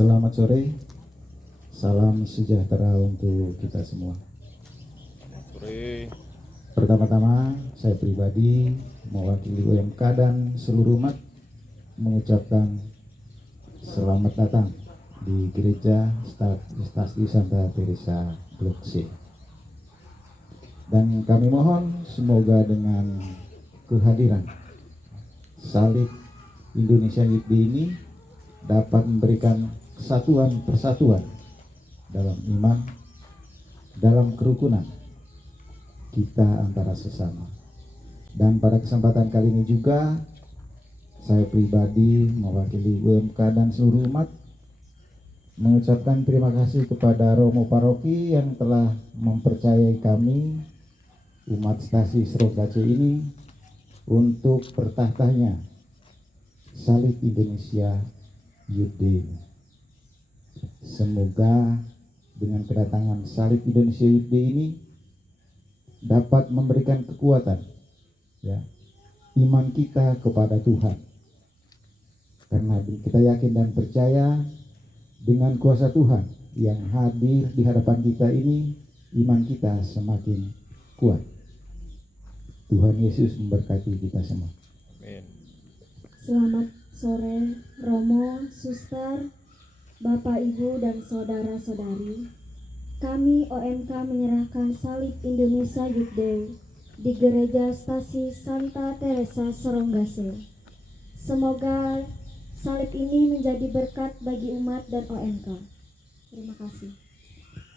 Selamat sore, salam sejahtera untuk kita semua. Sore. Pertama-tama saya pribadi mewakili UMK dan seluruh umat mengucapkan selamat datang di Gereja Stasi Santa Teresa Blok C. Dan kami mohon semoga dengan kehadiran salib Indonesia Youth Day ini dapat memberikan persatuan dalam iman, dalam kerukunan kita antara sesama. Dan pada kesempatan kali ini juga saya pribadi mewakili UMK dan seluruh umat mengucapkan terima kasih kepada Romo Paroki yang telah mempercayai kami umat Stasi Srogace ini untuk bertahtanya salib Indonesia Youth Day. Semoga dengan kedatangan salib Indonesia Youth Day ini dapat memberikan kekuatan iman kita kepada Tuhan, karena kita yakin dan percaya dengan kuasa Tuhan yang hadir di hadapan kita ini, iman kita semakin kuat. Tuhan Yesus memberkati kita semua. Amin. Selamat sore Romo, Suster, Bapak, Ibu, dan saudara-saudari. Kami OMK menyerahkan salib Indonesia Youth Day di Gereja Stasi Santa Teresa Srogace. Semoga salib ini menjadi berkat bagi umat dan OMK. Terima kasih.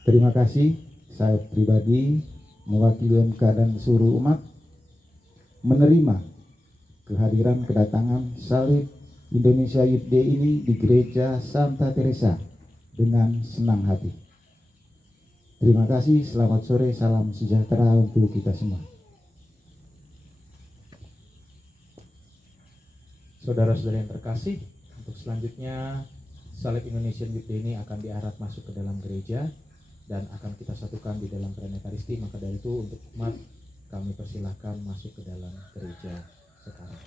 Terima kasih. Saya pribadi mewakili UMK dan seluruh umat menerima kehadiran kedatangan salib Indonesia Youth Day ini di Gereja Santa Teresa dengan senang hati. Terima kasih, selamat sore, salam sejahtera untuk kita semua. Saudara-saudara yang terkasih, untuk selanjutnya salib Indonesian Youth Day ini akan diarak masuk ke dalam gereja dan akan kita satukan di dalam perayaan Ekaristi. Maka dari itu untuk umat kami persilahkan masuk ke dalam gereja sekarang.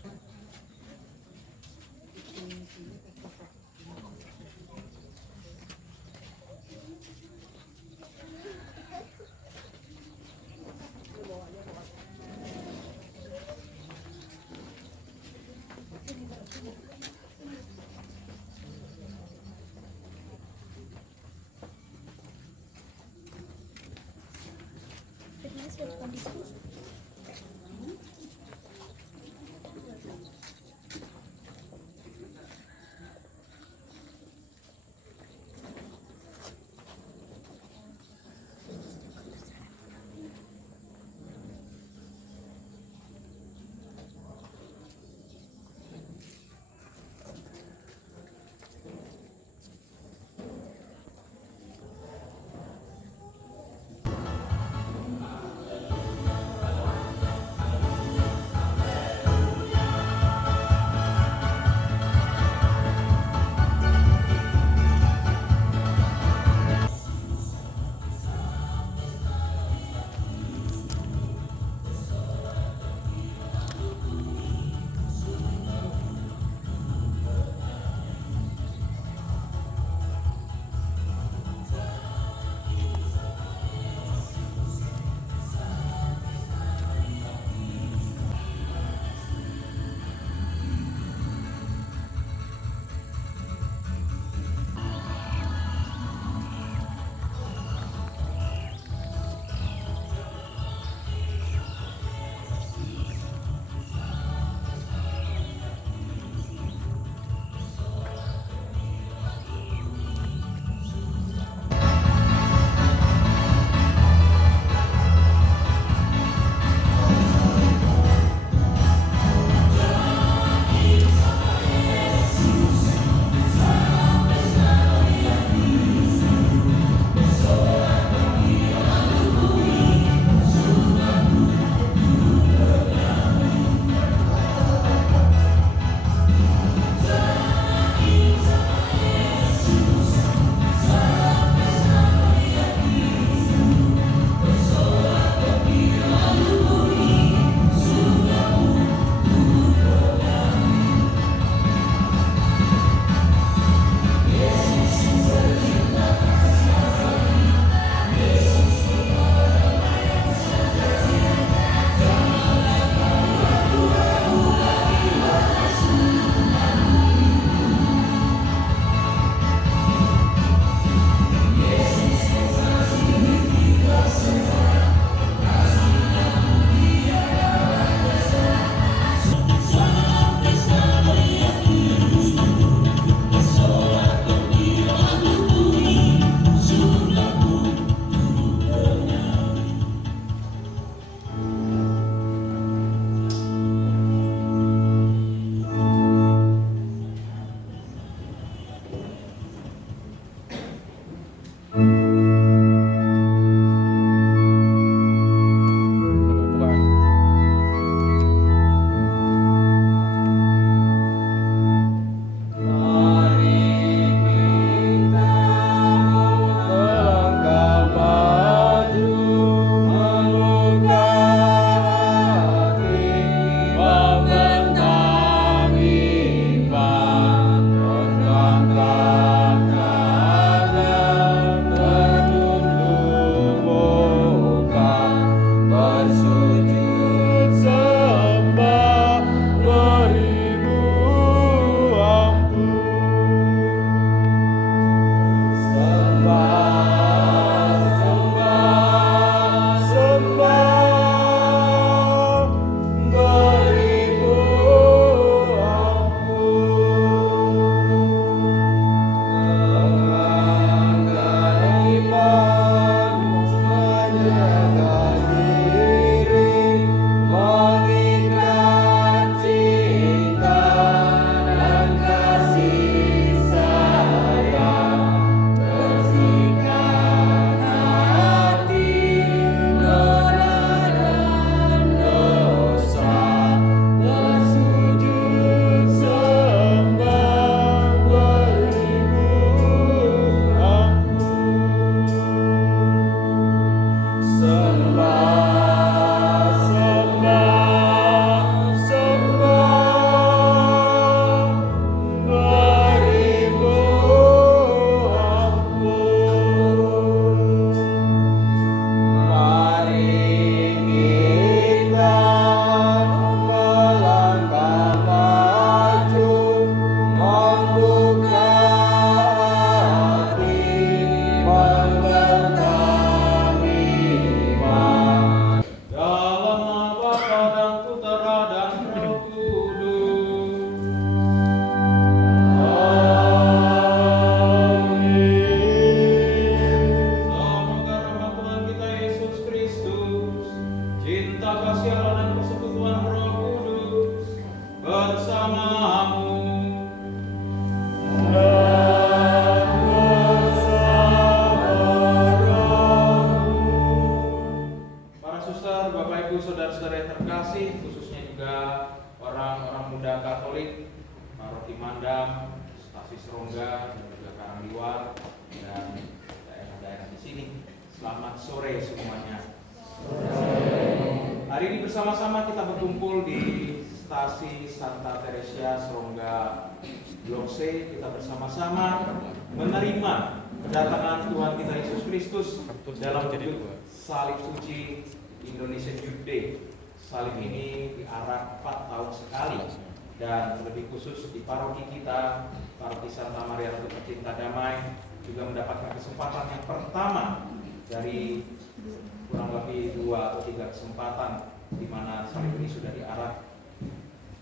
suster, Bapak Ibu, saudara-saudara yang terkasih, khususnya juga orang-orang muda Katolik, Paroki Mandam, Stasi Serongga, dan juga Karangliwar, dan daerah-daerah di sini. Selamat sore semuanya. Hari ini bersama-sama kita berkumpul di Stasi Santa Teresia Serongga Blok C. Kita bersama-sama menerima kedatangan Tuhan kita Yesus Kristus dalam bentuk salib suci Indonesian Youth Day. Salib ini diarak 4 tahun sekali, dan lebih khusus di paroki kita, Paroki Santa Maria Ratu Pecinta Damai, juga mendapatkan kesempatan yang pertama dari kurang lebih 2 atau 3 kesempatan di mana salib ini sudah diarak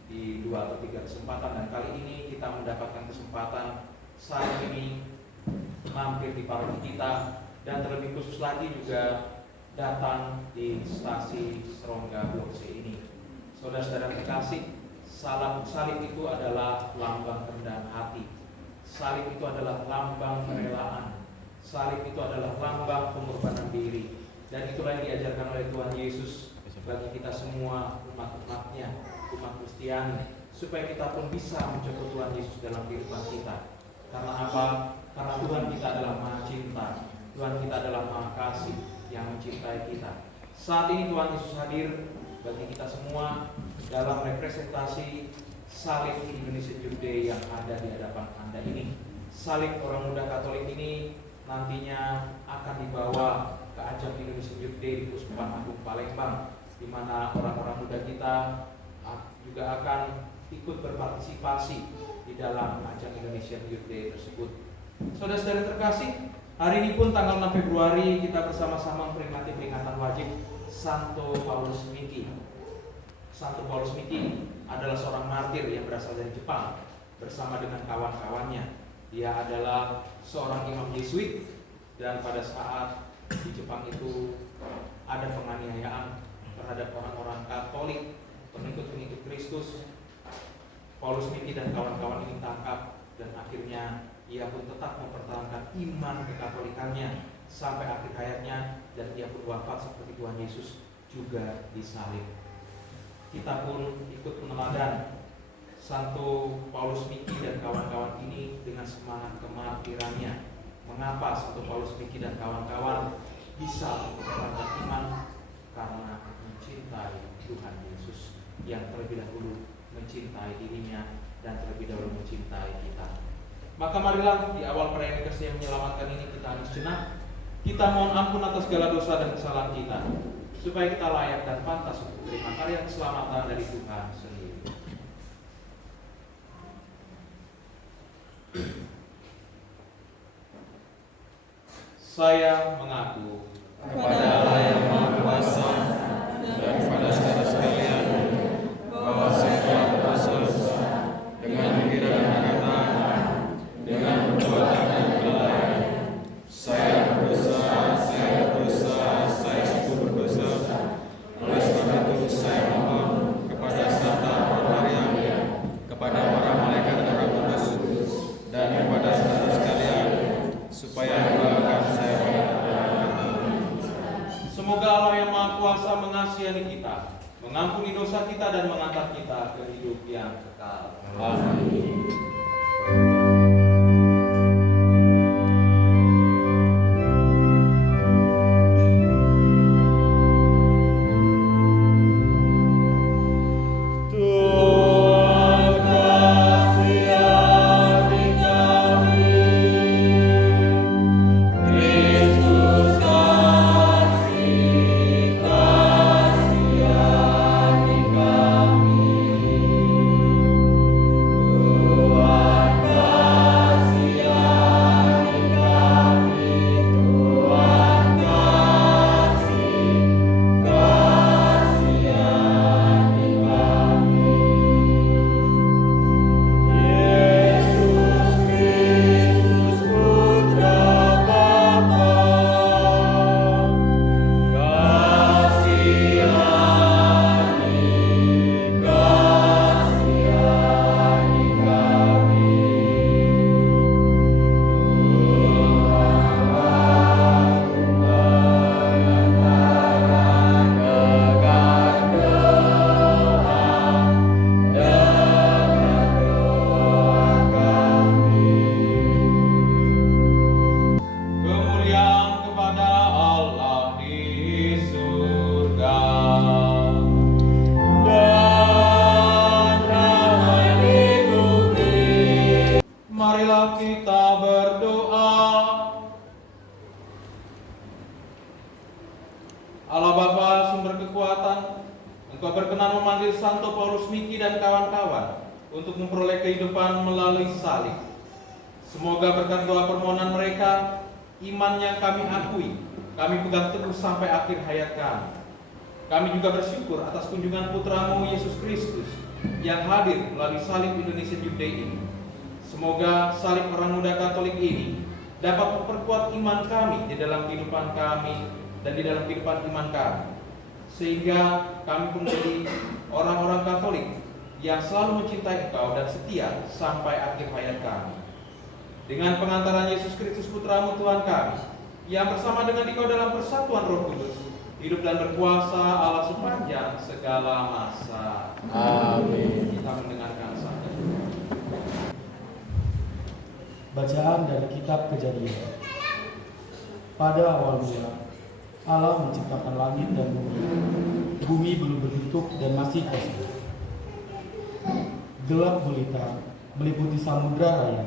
di 2 atau 3 kesempatan, dan kali ini kita mendapatkan kesempatan salib ini mampir di paroki kita, dan terlebih khusus lagi juga datang di Stasi Serongga Blok C ini. Saudara-saudara terkasih, salib itu adalah lambang kerendahan hati. Salib itu adalah lambang kerelaan. Salib itu adalah lambang pengorbanan diri. Dan itulah yang diajarkan oleh Tuhan Yesus bagi kita semua umat-umatnya, umat Kristiani, supaya kita pun bisa mencoba Tuhan Yesus dalam kehidupan kita. Karena apa? Karena Tuhan kita adalah Maha Cinta. Tuhan kita adalah Maha Kasih yang mencintai kita. Saat ini Tuhan Yesus hadir bagi kita semua dalam representasi salib Indonesian Youth Day yang ada di hadapan Anda ini. Salib orang muda Katolik ini nantinya akan dibawa ke ajang Indonesian Youth Day di Puspapan Agung Palembang, di mana orang-orang muda kita juga akan ikut berpartisipasi di dalam ajang Indonesian Youth Day tersebut. Saudara-saudara terkasih, hari ini pun tanggal 6 Februari kita bersama-sama memperingati peringatan wajib Santo Paulus Miki. Santo Paulus Miki adalah seorang martir yang berasal dari Jepang bersama dengan kawan-kawannya. Dia adalah seorang imam Yesuit, dan pada saat di Jepang itu ada penganiayaan terhadap orang-orang Katolik, pengikut-pengikut Kristus. Paulus Miki dan kawan-kawan ini tangkap, dan akhirnya ia pun tetap mempertahankan iman kekatolikannya sampai akhir hayatnya, dan ia pun wafat seperti Tuhan Yesus juga disalib. Kita pun ikut meneladan Santo Paulus Miki dan kawan-kawan ini dengan semangat kemartirannya. Mengapa Santo Paulus Miki dan kawan-kawan bisa mempertahankan iman? Karena mencintai Tuhan Yesus yang terlebih dahulu mencintai dirinya dan terlebih dahulu mencintai kita. Maka marilah di awal perayaan Kasih yang menyelamatkan ini kita harus jenak. Kita mohon ampun atas segala dosa dan kesalahan kita, supaya kita layak dan pantas untuk menerima karya keselamatan dari Tuhan sendiri. Saya mengaku kepada Allah yang Maha Kuasa dan kepada saudara sekalian bahwa saya telah berdosa dengan pikiran dan perkataan, dengan perbuatan dan kelalaian. Saya berdosa, saya sungguh berdosa. Oleh sebab itu saya mohon kepada Santa Maria, kepada para malaikat dan roh kudus, dan kepada saudara sekalian, supaya mendoakan saya. semoga Allah yang Maha Kuasa mengasihani kita, mengampuni dosa kita, dan mengantar kita ke hidup yang kekal. Amin. Tuhan Allah Bapa sumber kekuatan, Engkau berkenan memanggil Santo Paulus Miki dan kawan-kawan untuk memperoleh kehidupan melalui salib. Semoga berkat doa permohonan mereka, imannya kami akui, kami pegang teguh sampai akhir hayat kami. Kami juga bersyukur atas kunjungan Putramu Yesus Kristus yang hadir melalui salib Indonesian Youth Day ini. Semoga salib orang muda Katolik ini dapat memperkuat iman kami di dalam kehidupan kami dan di dalam kehidupan iman kami, sehingga kami pun menjadi orang-orang Katolik yang selalu mencintai Engkau dan setia sampai akhir hayat kami. Dengan pengantaran Yesus Kristus Putramu Tuhan kami, yang bersama dengan Engkau dalam persatuan Roh Kudus, hidup dan berkuasa Allah sepanjang segala masa. Amin. Kita mendengarkan saja. Bacaan dari kitab Kejadian. Pada awal mula, Allah menciptakan langit dan bumi. Bumi belum berbentuk dan masih kosong. Gelap gulita meliputi samudra raya,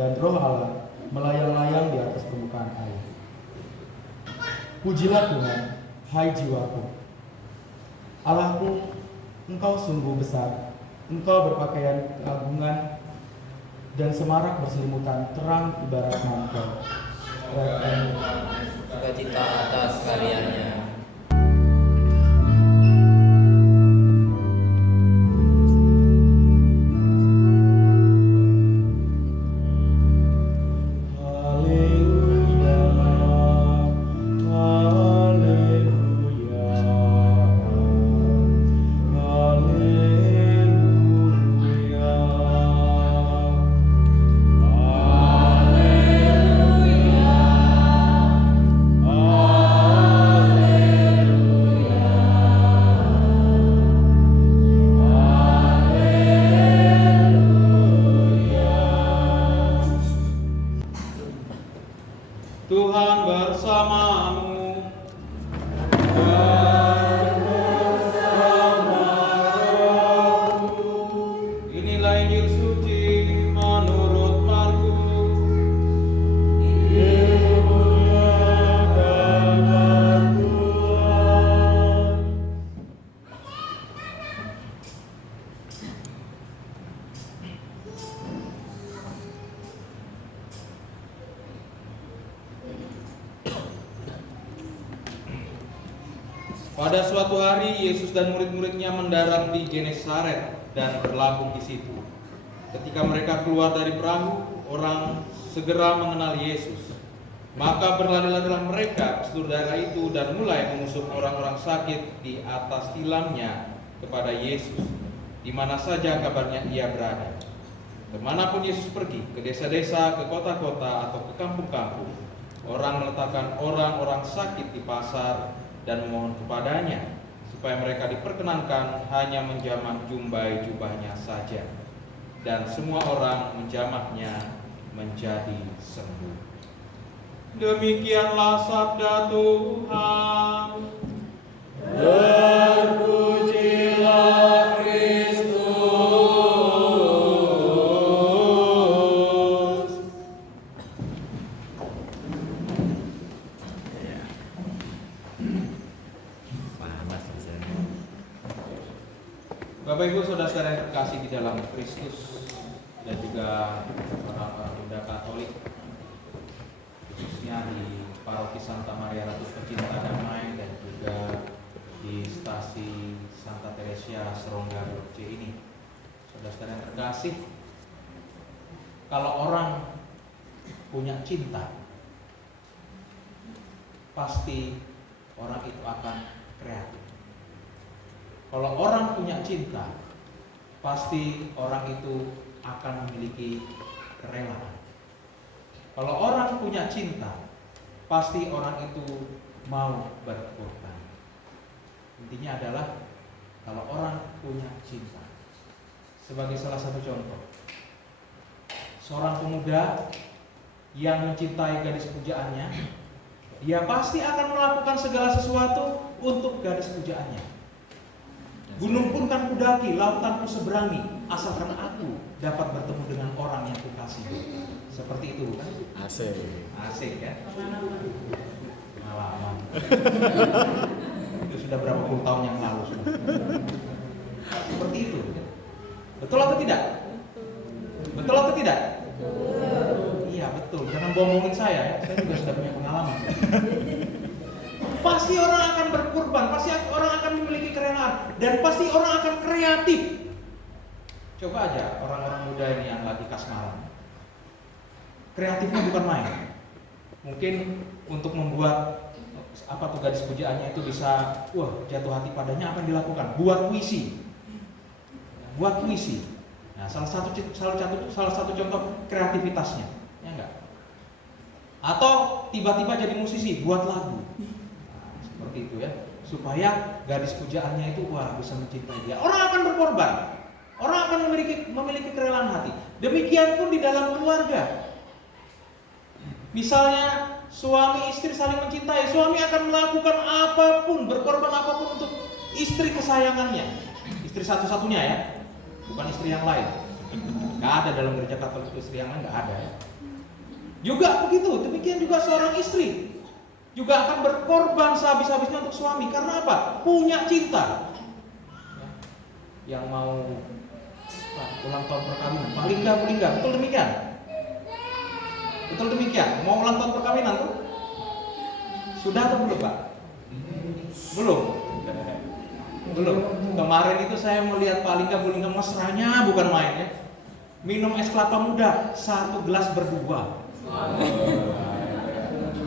dan Roh Allah melayang-layang di atas permukaan air. Pujilah Tuhan, hai jiwaku. Allahku, Engkau sungguh besar. Engkau berpakaian keagungan dan semarak berselimutan terang ibarat mantel. Sukacita atas karyanya. Tuhan bersamamu. Inilah Injil suci menurut Markus. Pada suatu hari Yesus dan murid-muridnya mendarat di Genesaret dan berlabuh di situ. Ketika mereka keluar dari perahu, orang segera mengenal Yesus. Maka berlari-larilah mereka ke seluruh daerah itu dan mulai mengusung orang-orang sakit di atas tilamnya kepada Yesus, di mana saja kabarnya ia berada. Kemanapun Yesus pergi, ke desa-desa, ke kota-kota, atau ke kampung-kampung, orang meletakkan orang-orang sakit di pasar dan memohon kepadanya supaya mereka diperkenankan hanya menjamah jumbai jubahnya saja, dan semua orang menjamahnya menjadi sembuh. Demikianlah sabda Tuhan. Terpujilah Kristus. Bapak Ibu Saudara-saudara yang terkasih di dalam Kristus, dan juga orang-orang muda Katolik, khususnya di Paroki Santa Maria Ratu Pecinta Damai dan juga di Stasi Santa Teresia Serongga Blok C ini. Saudara-saudara yang terkasih, kalau orang punya cinta, pasti orang itu akan kreatif. Kalau orang punya cinta, pasti orang itu akan memiliki kerelaan. Kalau orang punya cinta, pasti orang itu mau berkorban. Intinya adalah kalau orang punya cinta. Sebagai salah satu contoh, seorang pemuda yang mencintai gadis pujaannya, dia pasti akan melakukan segala sesuatu untuk gadis pujaannya. Gunung pun kan kudaki, lautan ku seberangi, asalkan aku dapat bertemu dengan orang yang kukasihi. Seperti itu bukan? Asik. Asik ya. pengalaman. Itu sudah berapa puluh tahun yang lalu sudah. Seperti itu. Betul atau tidak? Betul atau tidak? Iya betul. Jangan bohongin saya ya. Saya juga sudah punya pengalaman. Pasti orang akan berkorban, pasti orang akan memiliki kerelaan, dan pasti orang akan kreatif. Coba aja orang-orang muda ini yang lagi kasmaran. Kreatifnya bukan main. Mungkin untuk membuat gadis pujaannya itu bisa jatuh hati padanya, apa yang dilakukan? Buat puisi. Buat puisi. Nah, salah satu contoh kreativitasnya, ya enggak? Atau tiba-tiba jadi musisi, buat lagu. Nah, seperti itu ya. Supaya gadis pujaannya itu bisa mencintai dia. Orang akan berkorban. Orang akan memiliki kerelaan hati. Demikian pun di dalam keluarga. Misalnya suami istri saling mencintai, suami akan melakukan apapun, berkorban apapun untuk istri kesayangannya. Istri satu-satunya ya, bukan istri yang lain. Gak ada dalam gereja Katolik istri yang lain, gak ada ya. Juga begitu, demikian juga seorang istri juga akan berkorban sehabis-habisnya untuk suami. Karena apa? Punya cinta. Yang mau ulang tahun perkawinan, paling enggak, betul demikian? Betul demikian? Mau ulang tahun perkawinan tuh? Sudah atau belum, Pak? Belum. Kemarin itu saya melihat paling enggak mesranya bukan main ya. Minum es kelapa muda 1 gelas berdua.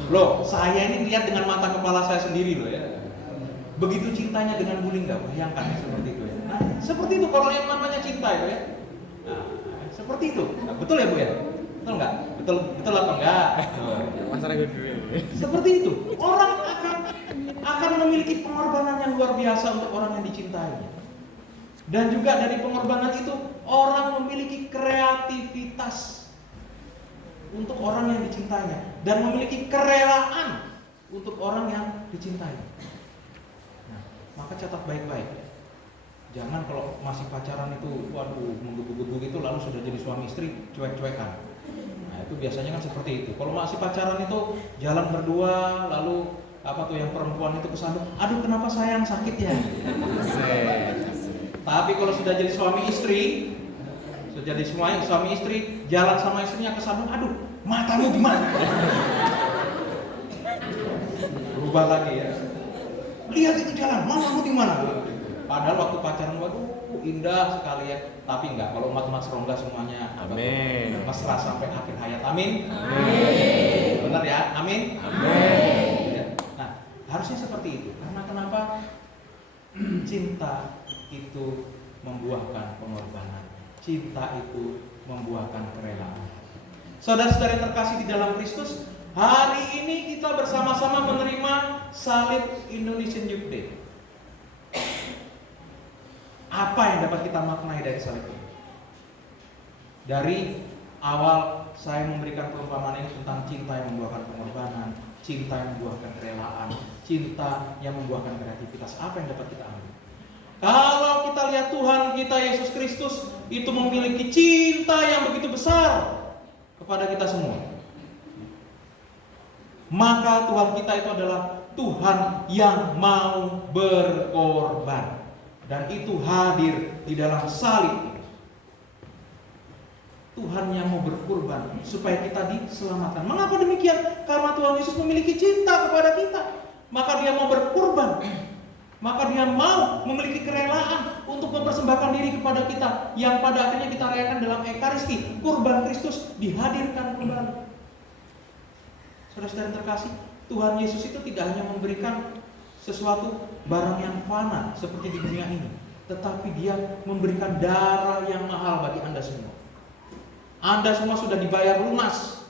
Loh, saya ini lihat dengan mata kepala saya sendiri loh ya. Begitu cintanya dengan Bu Lingga, bayangkan ya, seperti itu ya. Nah, seperti itu kalau yang namanya cinta itu ya. Nah, seperti itu. Nah, betul ya Bu ya? Betul nggak? Betul apa enggak? Seperti itu. Orang akan memiliki pengorbanan yang luar biasa untuk orang yang dicintainya. Dan juga dari pengorbanan itu orang memiliki kreativitas untuk orang yang dicintainya dan memiliki kerelaan untuk orang yang dicintai. Nah, maka catat baik-baik. Jangan kalau masih pacaran itu menggebu-gebu gitu lalu sudah jadi suami istri cuek-cuekan. Nah, itu biasanya kan seperti itu. Kalau masih pacaran itu jalan berdua lalu yang perempuan itu kesandung, aduh kenapa sayang sakit ya. Tapi kalau sudah jadi suami istri jalan sama istrinya kesandung, aduh matamu di mana? Berubah lagi ya. Lihat itu jalan, matamu di mana? Padahal waktu pacaran indah sekali ya. Tapi enggak, kalau umat-umat serongga semuanya amin. Mesra sampai akhir hayat. Amin. Amin. Benar ya? Amin. Amin. Nah, harusnya seperti itu. Karena kenapa? Cinta itu membuahkan pengorbanan. Cinta itu membuahkan kerelaan. Saudara-saudara yang terkasih di dalam Kristus, hari ini kita bersama-sama menerima Salib Indonesian Youth Day. Apa yang dapat kita maknai dari salib ini? Dari awal saya memberikan perumpamaan ini tentang cinta yang membuahkan pengorbanan, cinta yang membuahkan kerelaan, cinta yang membuahkan kreativitas. Apa yang dapat kita ambil? Kalau kita lihat Tuhan kita Yesus Kristus itu memiliki cinta yang begitu besar kepada kita semua. Maka Tuhan kita itu adalah Tuhan yang mau berkorban. Dan itu hadir di dalam salib. Tuhan yang mau berkorban supaya kita diselamatkan. Mengapa demikian? Karena Tuhan Yesus memiliki cinta kepada kita. Maka dia mau berkorban. Maka dia mau memiliki kerelaan untuk mempersembahkan diri kepada kita, yang pada akhirnya kita rayakan dalam Ekaristi. Kurban Kristus dihadirkan kembali. Saudara-saudara yang terkasih, Tuhan Yesus itu tidak hanya memberikan sesuatu barang yang fana seperti di dunia ini, tetapi dia memberikan darah yang mahal bagi Anda semua. Anda semua sudah dibayar lunas.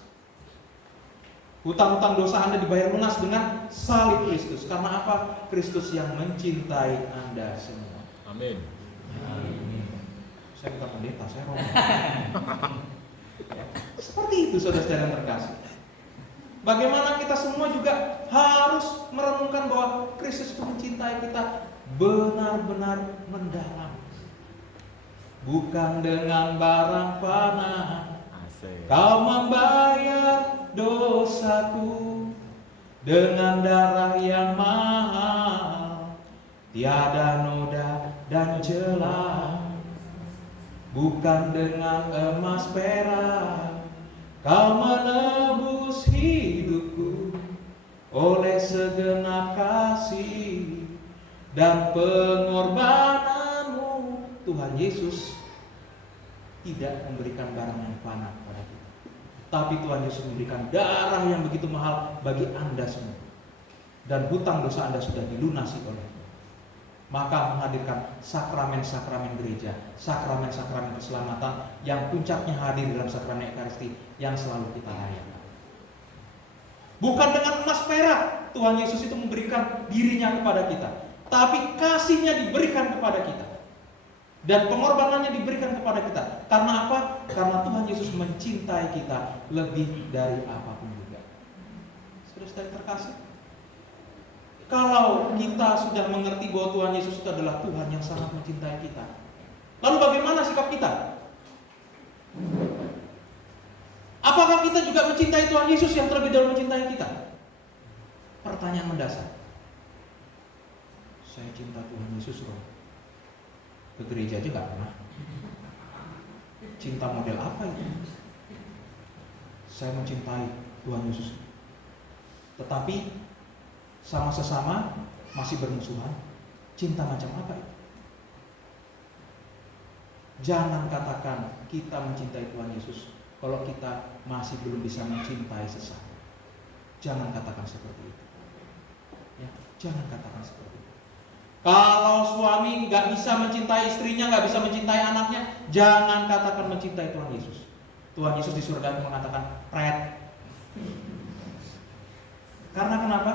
Hutang-hutang dosa Anda dibayar lunas dengan salib Kristus. Karena apa? Kristus yang mencintai Anda semua. Amin. Saya bukan pendeta, saya romo. Seperti itu saudara-saudara yang terkasih. Bagaimana kita semua juga harus merenungkan bahwa Kristus itu mencintai kita benar-benar mendalam. Bukan dengan barang fana kau membayar dosaku, dengan darah yang mahal, tiada noda dan celah. Bukan dengan emas perak kau menebus hidupku, oleh segenap kasih dan pengorbananmu. Tuhan Yesus tidak memberikan barang yang fana kepada kita, tapi Tuhan Yesus memberikan darah yang begitu mahal bagi Anda semua. Dan hutang dosa Anda sudah dilunasi oleh Tuhan. Maka menghadirkan sakramen-sakramen gereja, sakramen-sakramen keselamatan yang puncaknya hadir dalam sakramen Ekaristi yang selalu kita rayakan. Bukan dengan emas perak Tuhan Yesus itu memberikan dirinya kepada kita, tapi kasihnya diberikan kepada kita. Dan pengorbanannya diberikan kepada kita. Karena apa? Karena Tuhan Yesus mencintai kita lebih dari apapun juga. Saudara-saudara terkasih, kalau kita sudah mengerti bahwa Tuhan Yesus itu adalah Tuhan yang sangat mencintai kita, lalu bagaimana sikap kita? Apakah kita juga mencintai Tuhan Yesus yang terlebih dahulu mencintai kita? Pertanyaan mendasar. Saya cinta Tuhan Yesus loh. Ke gereja aja gak pernah. Cinta model apa itu? Saya mencintai Tuhan Yesus, tetapi sama sesama masih bermusuhan. Cinta macam apa itu? Jangan katakan kita mencintai Tuhan Yesus kalau kita masih belum bisa mencintai sesama. Jangan katakan seperti itu. Ya, jangan katakan seperti itu. Kalau suami nggak bisa mencintai istrinya, nggak bisa mencintai anaknya, jangan katakan mencintai Tuhan Yesus. Tuhan Yesus di surga mengatakan pret. Karena kenapa?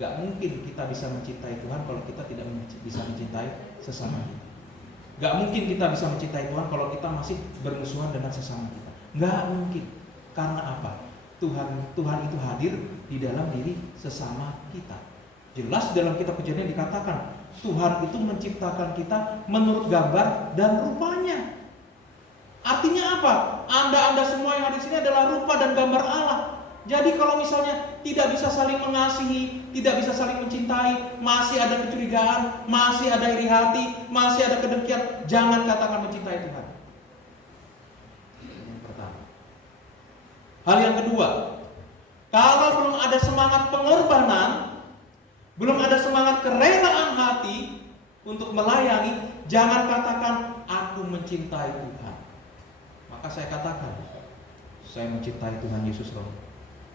Gak mungkin kita bisa mencintai Tuhan kalau kita tidak bisa mencintai sesama kita. Gak mungkin kita bisa mencintai Tuhan kalau kita masih bermusuhan dengan sesama kita. Gak mungkin. Karena apa? Tuhan itu hadir di dalam diri sesama kita. Jelas dalam kitab Kejadian dikatakan Tuhan itu menciptakan kita menurut gambar dan rupanya. Artinya apa? Anda semua yang hadir di sini adalah rupa dan gambar Allah. Jadi kalau misalnya tidak bisa saling mengasihi, tidak bisa saling mencintai, masih ada kecurigaan, masih ada iri hati, masih ada kedengkian, jangan katakan mencintai Tuhan. Yang pertama. Hal yang kedua, kalau belum ada semangat pengorbanan, belum ada semangat kerelaan hati untuk melayani, jangan katakan aku mencintai Tuhan. Maka saya katakan, saya mencintai Tuhan Yesus loh.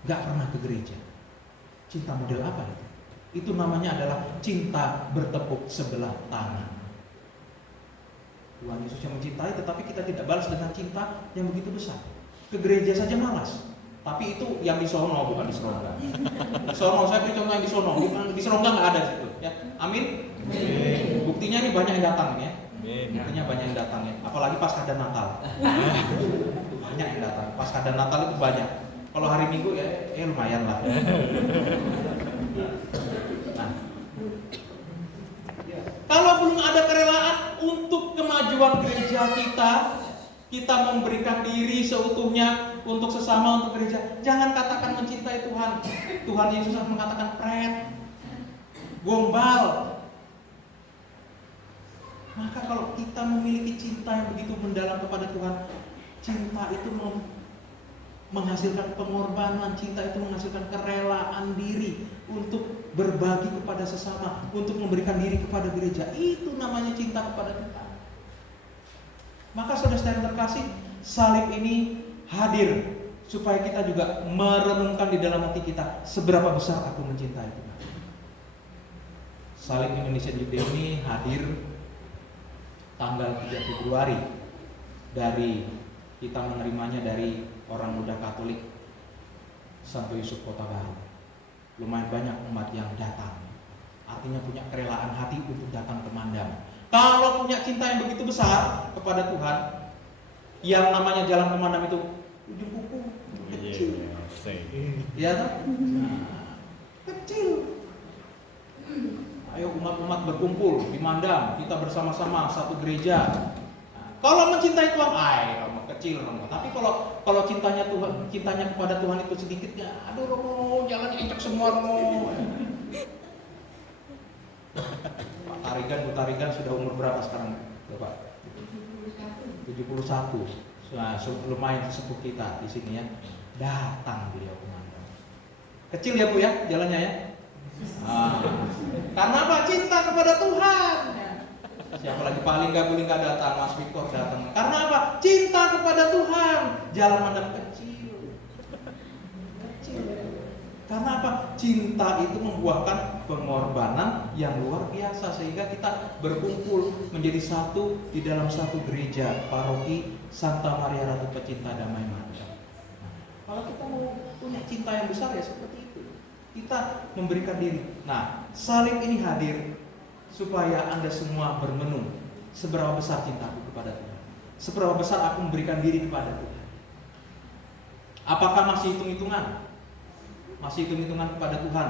Gak pernah ke gereja. Cinta model apa itu? Itu namanya adalah cinta bertepuk sebelah tangan. Tuhan Yesus yang mencintai, tetapi kita tidak balas dengan cinta yang begitu besar. Ke gereja saja malas. Tapi itu yang di sono, bukan di Serongga. Sono, saya beri contoh yang di sono. Di Serongga nggak ada situ. Ya, amin. Buktinya nih banyak yang datang ya. Buktinya banyak yang datang ya. Apalagi pasca dan Natal. Banyak yang datang. Pasca dan Natal itu banyak. Kalau hari Minggu ya lumayan lah. Nah, kalau belum ada kerelaan untuk kemajuan gereja kita memberikan diri seutuhnya untuk sesama, untuk gereja. Jangan katakan mencintai Tuhan. Tuhan Yesus mengatakan pret, gombal. Maka kalau kita memiliki cinta yang begitu mendalam kepada Tuhan, cinta itu menghasilkan pengorbanan, cinta itu menghasilkan kerelaan diri untuk berbagi kepada sesama, untuk memberikan diri kepada gereja. Itu namanya cinta kepada Tuhan. Maka saudara-saudara yang terkasih, salib ini hadir supaya kita juga merenungkan di dalam hati kita seberapa besar aku mencintai Tuhan. Salib Indonesian Youth Day ini hadir tanggal 3 Februari dari kita menerimanya dari orang muda Katolik Santo Yusuf Kota Baru. Lumayan banyak umat yang datang. Artinya punya kerelaan hati untuk datang ke Mandam. Kalau punya cinta yang begitu besar kepada Tuhan, yang namanya jalan ke Mandam itu ujung kuku kecil. Iya kan? Kecil. Ayo umat-umat berkumpul di Mandam, kita bersama-sama satu gereja. Kalau mencintai Tuhan, kecil Romo. Tapi kalau cintanya kepada Tuhan itu sedikit ya, aduh Romo, jalan injak semua Romo. Pak Tarigan, Bu Tarigan sudah umur berapa sekarang, Bapak? 71. Nah, lumayan sesepuh kita di sini ya. Datang beliau kemana? Kecil ya Bu ya, jalannya ya. Karena apa? Cinta kepada Tuhan. Siapa lagi paling nggak datang? Mas Victor datang. Karena apa? Cinta kepada Tuhan. Jalan mandang kecil. Karena apa? Cinta itu membuahkan pengorbanan yang luar biasa sehingga kita berkumpul menjadi satu di dalam satu gereja paroki Santa Maria Ratu Pecinta Damai Mandang. Kalau kita mau punya cinta yang besar ya seperti itu. Kita memberikan diri. Nah, salib ini hadir supaya Anda semua bermenung seberapa besar cintaku kepada Tuhan. Seberapa besar aku memberikan diri kepada Tuhan. Apakah masih hitung-hitungan? Masih hitung-hitungan kepada Tuhan?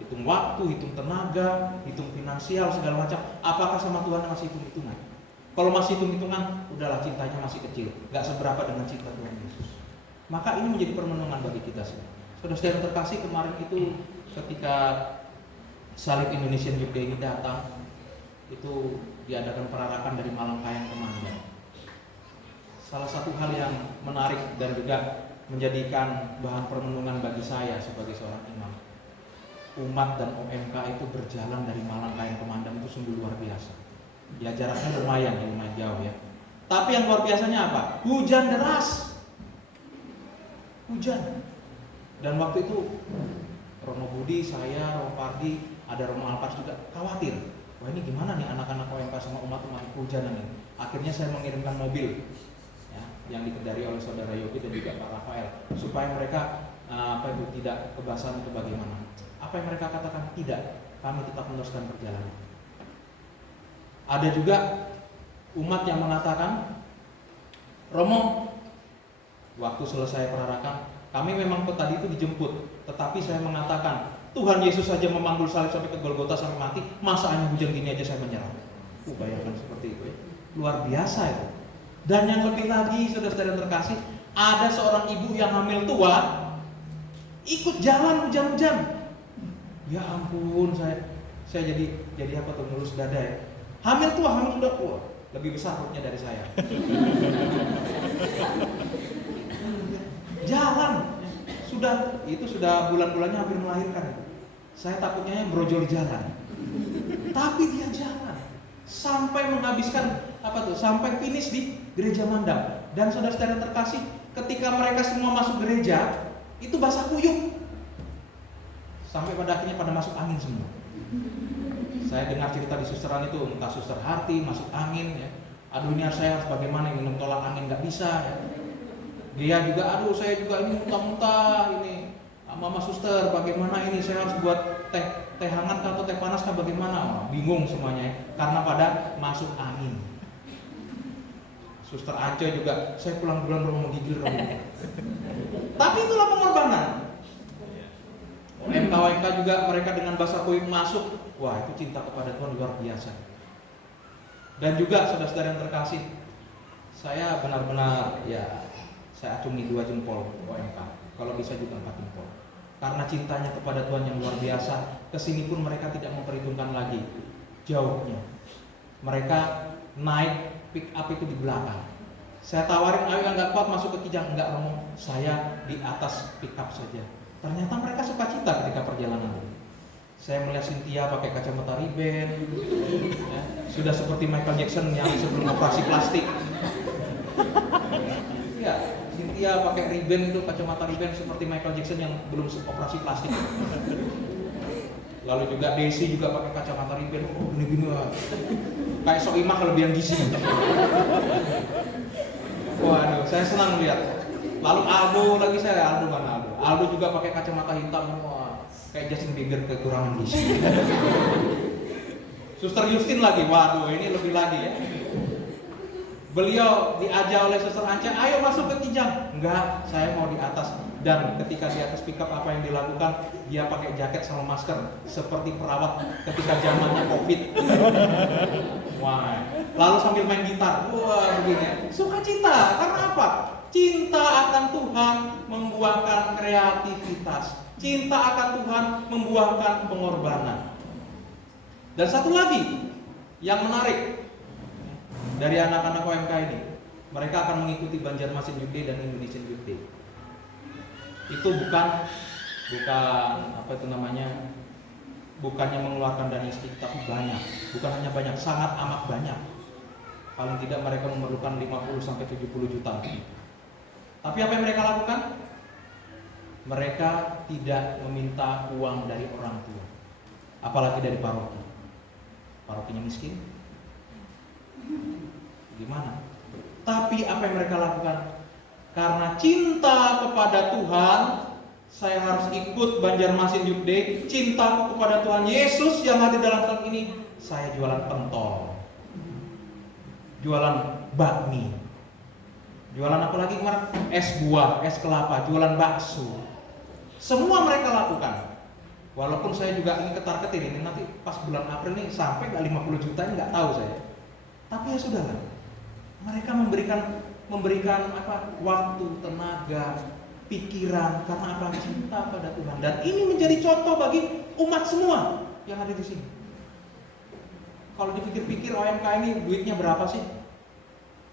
Hitung waktu, hitung tenaga, hitung finansial, segala macam. Apakah sama Tuhan masih hitung-hitungan? Kalau masih hitung-hitungan, udahlah cintanya masih kecil. Gak seberapa dengan cinta Tuhan Yesus. Maka ini menjadi permenungan bagi kita semua. Saudara-saudara yang terkasih, kemarin itu ketika salib Indonesian Youth Day ini datang, itu diadakan perarakan dari Malangkayang ke Mandang. Salah satu hal yang menarik dan juga menjadikan bahan permenungan bagi saya sebagai seorang imam, umat dan OMK itu berjalan dari Malangkayang ke Mandang itu sungguh luar biasa. Ya jaraknya lumayan jauh ya. Tapi yang luar biasanya apa? Hujan deras. Hujan. Dan waktu itu Romo Budi, saya, Romo Pardi, ada Romo Alpars juga khawatir. Wah ini gimana nih anak-anak OMK sama umat kehujanan ini. Akhirnya saya mengirimkan mobil ya, yang dikendari oleh Saudara Yogi dan juga Pak Rafael supaya mereka tidak kebasahan atau bagaimana. Apa yang mereka katakan? Tidak, kami tetap meneruskan perjalanan. Ada juga umat yang mengatakan, Romo, waktu selesai perarakan, kami memang tadi itu dijemput, tetapi saya mengatakan, Tuhan Yesus saja memanggul salib sampai ke Golgota sampai mati, masa hanya hujan gini aja saya menyerah. Bayangkan seperti itu ya. Luar biasa itu. Dan yang lebih lagi, saudara-saudara terkasih, ada seorang ibu yang hamil tua, ikut jalan hujan-hujan. Ya ampun, saya jadi apa tuh, ngelus dada ya. Hamil tua, hamil sudah tua, lebih besar perutnya dari saya. Jalan, sudah bulan-bulannya hampir melahirkan. Saya takutnya brojol jalan, tapi dia jalan sampai menghabiskan sampai finish di gereja Mandang. Dan saudara-saudara terkasih, ketika mereka semua masuk gereja, itu basah kuyup. Sampai pada akhirnya pada masuk angin semua. Saya dengar cerita di susteran itu, entah suster Harti masuk angin ya. Aduh ini saya harus bagaimana, minum tolak angin nggak bisa ya. Dia juga, aduh saya juga ini muntah-muntah ini. Mama suster, bagaimana ini, saya harus buat teh hangat atau teh panas kah bagaimana? Bingung semuanya ya, karena pada masuk angin. Suster Aco juga, saya pulang bulan belum mau gigil Tapi itulah pengorbanan. MKWK juga mereka dengan basah kuyup masuk. Wah itu cinta kepada Tuhan luar biasa. Dan juga saudara-saudara yang terkasih, saya benar-benar ya saya acungi 2 jempol OMK, kalau bisa juga 4 jempol. Karena cintanya kepada Tuhan yang luar biasa, kesini pun mereka tidak memperhitungkan lagi jauhnya. Mereka naik pick up itu di belakang. Saya tawarin, ayo yang nggak kuat masuk ke Kijang, enggak Romo, saya di atas pick up saja. Ternyata mereka suka cita ketika perjalanan. Saya melihat Cynthia pakai kacamata Ray-Ban, ya, sudah seperti Michael Jackson yang sebelum operasi plastik. Ya, Cynthia pakai Ray-Ban itu, kacamata Ray-Ban seperti Michael Jackson yang belum operasi plastik. Lalu juga Desi juga pakai kacamata Ray-Ban, gini-gini kayak Soimah kelebihan gizi. Waduh, saya senang lihat. Lalu Aldo lagi, Aldo mana Aldo? Aldo juga pakai kacamata hitam, wah, kayak Justin Bieber kekurangan gizi. Suster Justin lagi, waduh ini lebih lagi ya. Beliau diajak oleh Suster Anca, ayo masuk ke Kijang. Enggak, saya mau di atas Dan ketika di atas pickup apa yang dilakukan? Dia pakai jaket sama masker seperti perawat ketika zamannya COVID. Wah, lalu sambil main gitar, wah begini. Sukacita, karena apa? Cinta akan Tuhan membuahkan kreativitas. Cinta akan Tuhan membuahkan pengorbanan. Dan satu lagi yang menarik dari anak-anak OMK ini, mereka akan mengikuti Banjarmasin Youth Day dan Indonesian Youth Day. Itu bukan apa itu namanya, bukannya mengeluarkan dana sedikit, tapi banyak. Bukan hanya banyak, sangat amat banyak. Paling tidak mereka memerlukan 50-70 juta. Tapi apa yang mereka lakukan? Mereka tidak meminta uang dari orang tua, apalagi dari paroki. Parokinya miskin, gimana? Tapi apa yang mereka lakukan? Karena cinta kepada Tuhan, saya harus ikut Banjarmasin Youth Day. Cinta kepada Tuhan Yesus yang hadir dalam tahun ini, saya jualan pentol, jualan bakmi, jualan apa lagi kemarin? Es buah, es kelapa, jualan bakso. Semua mereka lakukan. Walaupun saya juga ini ketar-ketir ini, nanti pas bulan April nih sampai nggak 50 juta ini nggak tahu saya. Tapi ya sudahlah. Mereka memberikan apa? Waktu, tenaga, pikiran, karena apa? Cinta pada Tuhan. Dan ini menjadi contoh bagi umat semua yang ada di sini. Kalau dipikir-pikir OMK ini duitnya berapa sih?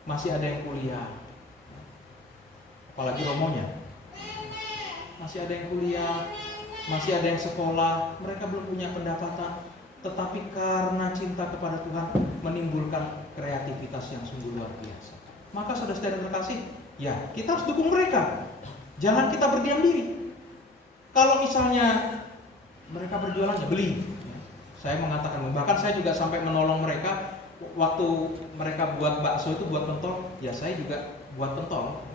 Masih ada yang kuliah. Apalagi romonya. Masih ada yang kuliah, masih ada yang sekolah, mereka belum punya pendapatan, tetapi karena cinta kepada Tuhan menimbulkan kreativitas yang sungguh luar biasa. Maka saudara-saudara terkasih, ya kita harus dukung mereka. Jangan kita berdiam diri. Kalau misalnya mereka berjualan, ya beli. Saya mengatakan, bahkan saya juga sampai menolong mereka waktu mereka buat bakso itu, buat pentol, ya saya juga buat pentol.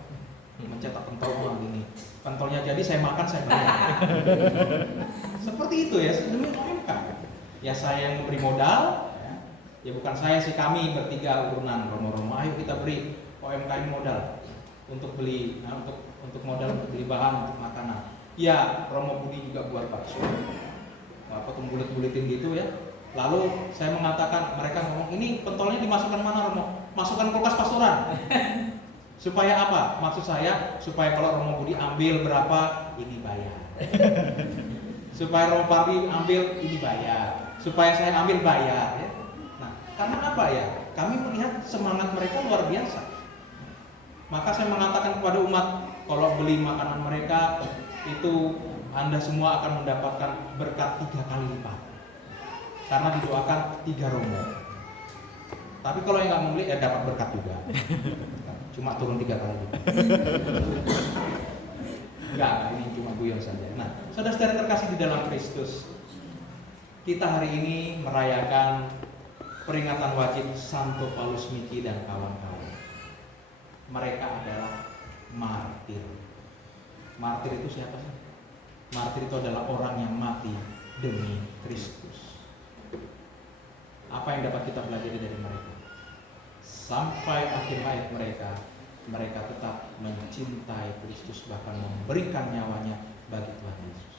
Mencetak pentol uang gini, pentolnya jadi saya makan, saya bayar. Seperti itu ya, demi OMK. Ya saya yang memberi modal, ya bukan saya sih, kami bertiga urunan Romo-Romo, ayo kita beri OMK ini modal untuk beli, untuk modal untuk beli bahan untuk makanan. Ya Romo Budi juga buat bakso, potong bulet-buletin gitu ya. Lalu saya mengatakan, mereka ngomong, ini pentolnya dimasukkan mana Romo? Masukkan kulkas pastoran. Supaya apa? Maksud saya, supaya kalau Romo Budi ambil berapa, ini bayar. Supaya Romo Pardi ambil, ini bayar. Supaya saya ambil, bayar ya. Nah, karena apa ya? Kami melihat semangat mereka luar biasa. Maka saya mengatakan kepada umat, kalau beli makanan mereka, itu Anda semua akan mendapatkan berkat 3 kali lipat. Karena didoakan 3 Romo. Tapi kalau yang nggak membeli, ya dapat berkat juga. Cuma turun 3 kali. Enggak, ini cuma guyon saja. Nah, saudara-saudara terkasih di dalam Kristus, kita hari ini merayakan peringatan wajib Santo Paulus Miki dan kawan-kawan. Mereka adalah martir. Martir itu siapa sih? Martir itu adalah orang yang mati demi Kristus. Apa yang dapat kita pelajari dari mereka? Sampai akhir hayat mereka tetap mencintai Kristus, bahkan memberikan nyawanya bagi Tuhan Yesus.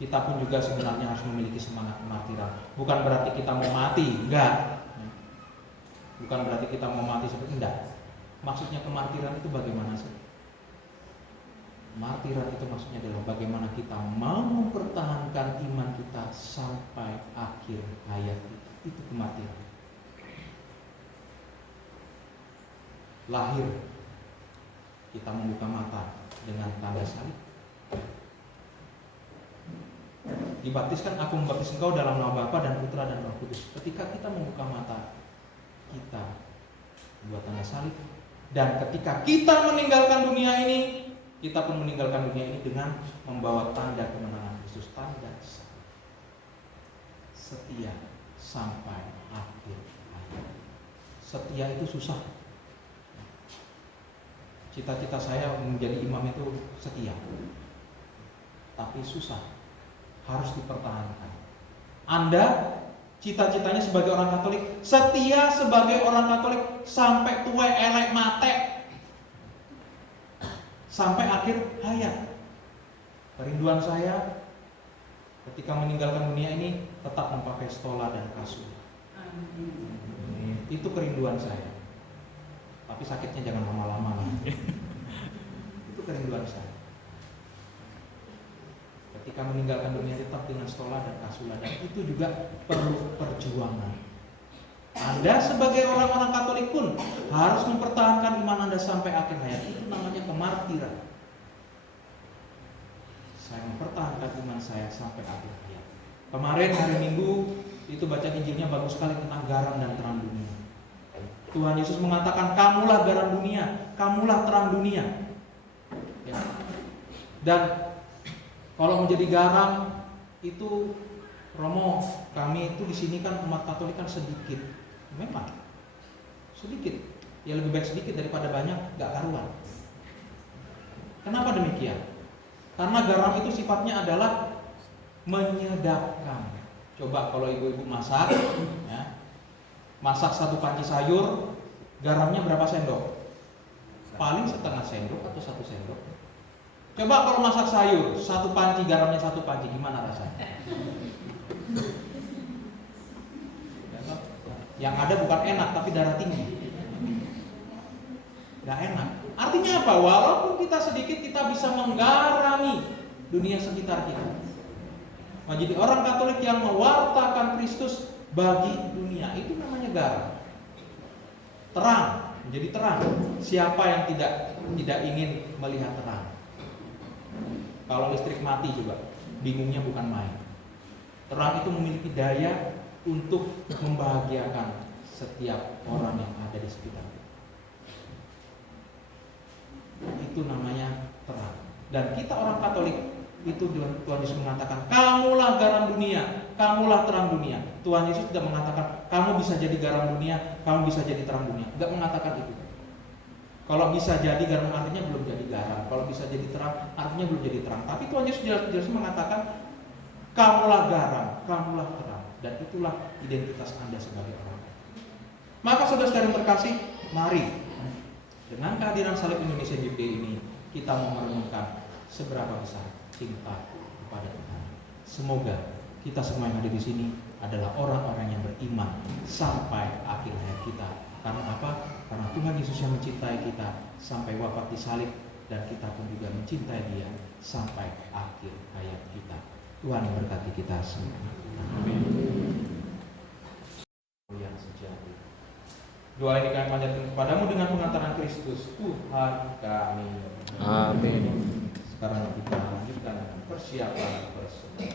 Kita pun juga sebenarnya harus memiliki semangat kemartiran. Bukan berarti kita mau mati, enggak. Bukan berarti kita mau mati seperti enggak. Maksudnya kemartiran itu bagaimana sih? Martiran itu maksudnya adalah bagaimana kita mau mempertahankan iman kita sampai akhir hayat kita. Itu kemartiran. Lahir, kita membuka mata dengan tanda salib. Dibaptiskan, aku membaptis engkau dalam nama Bapa dan Putra dan Roh Kudus. Ketika kita membuka mata, kita membuat tanda salib. Dan ketika kita meninggalkan dunia ini, kita pun meninggalkan dunia ini dengan membawa tanda kemenangan Kristus, tanda salib. Setia sampai akhir hayat. Setia itu susah. Cita-cita saya menjadi imam itu setia, tapi susah, harus dipertahankan. Anda cita-citanya sebagai orang Katolik, setia sebagai orang Katolik sampai tua elek mate. sampai akhir hayat. Kerinduan saya ketika meninggalkan dunia ini tetap memakai stola dan kasut. Itu kerinduan saya. Tapi sakitnya jangan lama-lama. Itu kerinduan saya. Ketika meninggalkan dunia tetap dengan stola dan kasula, dan itu juga perlu perjuangan. Anda sebagai orang-orang Katolik pun harus mempertahankan iman Anda sampai akhir hayat. Itu namanya kemartiran. Saya mempertahankan iman saya sampai akhir hayat. Kemarin hari Minggu itu baca Injilnya bagus sekali tentang garam dan terang dunia. Tuhan Yesus mengatakan, kamulah garam dunia, kamulah terang dunia. Ya. Dan kalau menjadi garam itu, Romo, kami itu di sini kan umat Katolik kan sedikit, memang sedikit. Ya lebih baik sedikit daripada banyak, gak karuan. Kenapa demikian? Karena garam itu sifatnya adalah menyedapkan. Coba kalau ibu-ibu masak, ya, masak 1 panci sayur, garamnya berapa sendok? Paling setengah sendok atau 1 sendok. Coba kalau masak sayur, 1 panci garamnya 1 panci, gimana rasanya? Yang ada bukan enak tapi darah tinggi. Gak enak. Artinya apa? Walaupun kita sedikit, kita bisa menggarami dunia sekitar kita. Menjadi orang Katolik yang mewartakan Kristus bagi dunia, itu namanya garam. Terang, menjadi terang. Siapa yang tidak ingin melihat terang? Kalau listrik mati juga, bingungnya bukan main. Terang itu memiliki daya untuk membahagiakan setiap orang yang ada di sekitar kita. Itu namanya terang. Dan kita orang Katolik, itu Tuhan Yesus mengatakan, kamulah garam dunia, kamulah terang dunia. Tuhan Yesus tidak mengatakan kamu bisa jadi garam dunia, kamu bisa jadi terang dunia. Tidak mengatakan itu. Kalau bisa jadi garam artinya belum jadi garam. Kalau bisa jadi terang artinya belum jadi terang. Tapi Tuhan Yesus jelas mengatakan kamulah garam, kamulah terang. Dan itulah identitas Anda sebagai orang. Maka saudara-saudara yang terkasih, mari dengan kehadiran Salib Indonesian Youth Day ini kita mau merenungkan seberapa besar cinta kepada Tuhan. Semoga kita semua yang ada di sini adalah orang-orang yang beriman sampai akhir hayat kita. Karena apa? Karena Tuhan Yesus yang mencintai kita sampai wafat di salib, dan kita pun juga mencintai Dia sampai akhir hayat kita. Tuhan memberkati kita semua. Amin. Yang sejati. Doa ini kami panjatkan kepadamu dengan pengantaran Kristus Tuhan kami. Amin. Sekarang kita lanjutkan dengan persiapan bersama. Ya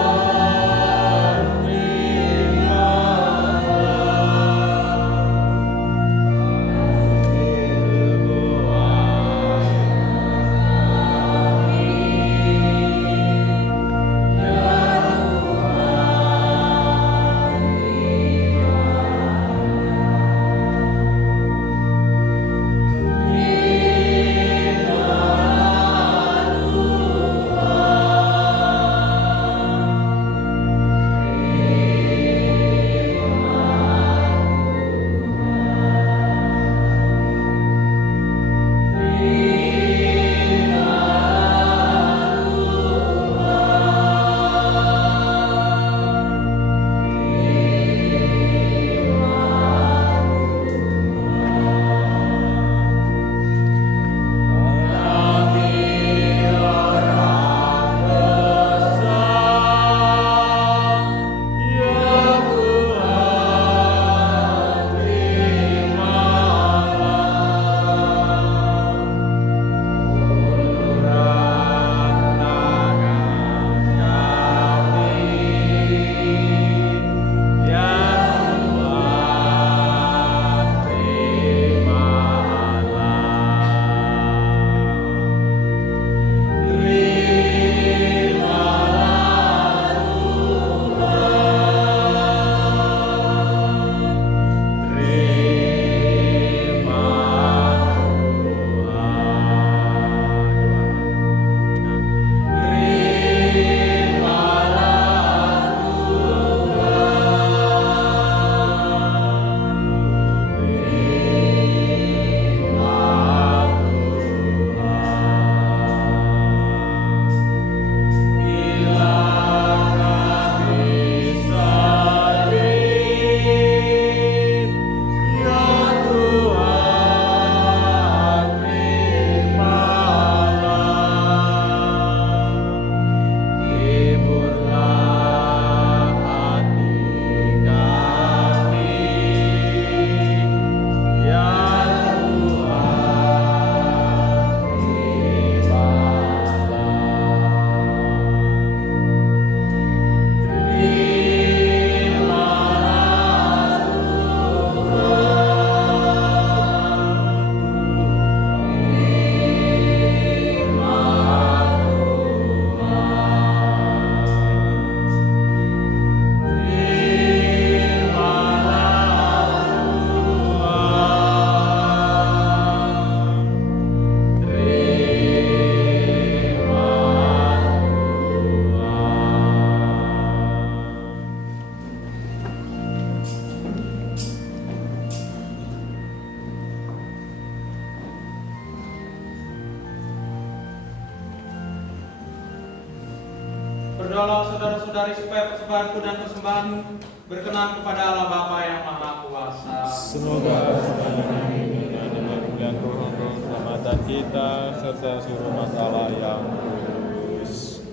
Tuhan Berdoalah saudara-saudari supaya persembahanku dan persembahanmu berkenan kepada Allah Bapa yang Maha Kuasa. Semoga persembahan ini dengan kemuliaan Roh keselamatan kita serta seluruh masalah yang kudus.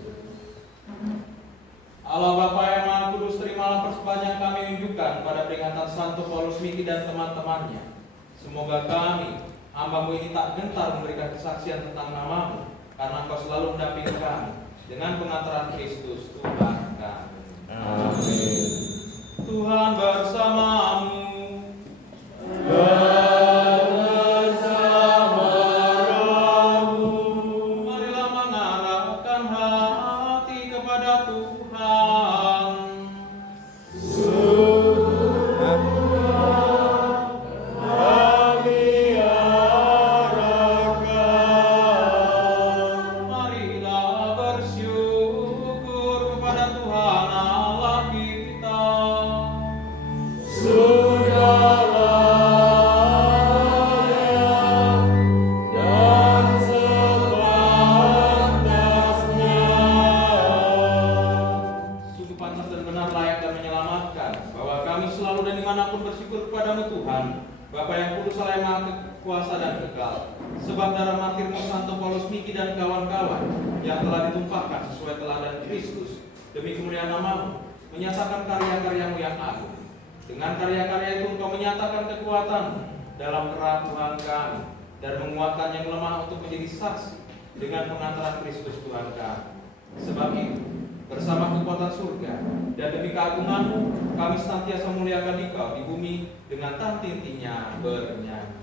Allah Bapa yang Maha Kudus, terimalah persembahan yang kami unjukkan pada peringatan Santo Paulus Miki dan teman-temannya. Semoga kami, hamba-Mu ini tak gentar memberikan kesaksian tentang nama-Mu, karena Engkau selalu mendampingi kami dengan pengantaran Kristus Tuhan kami. Amin. Tuhan bersamamu. Marilah mengarahkan hati kepada Tuhan. Marilah bersyukur kepada Tuhan Allah kita. Sungguh pantas dan benar, layak dan menyelamatkan, bahwa kami selalu dan dimanapun bersyukur kepadamu Tuhan, Bapa yang kudus, Allah yang maha kuasa dan kekal. Sebab darah martirmu Santo Paulus Miki dan kawan-kawan yang telah ditumpahkan sesuai teladan Kristus demi kemuliaan nama-Mu, menyatakan karya-karyamu yang agung. Dengan karya-karya itu Engkau menyatakan kekuatan dalam keraguan kami dan menguatkan yang lemah untuk menjadi saksi dengan pengantaran Kristus Tuhan kami. Sebab itu, bersama kekuatan surga dan demi keagungan-Mu, kami senantiasa memuliakan Engkau di bumi dengan taht-tintinya bernyanyi.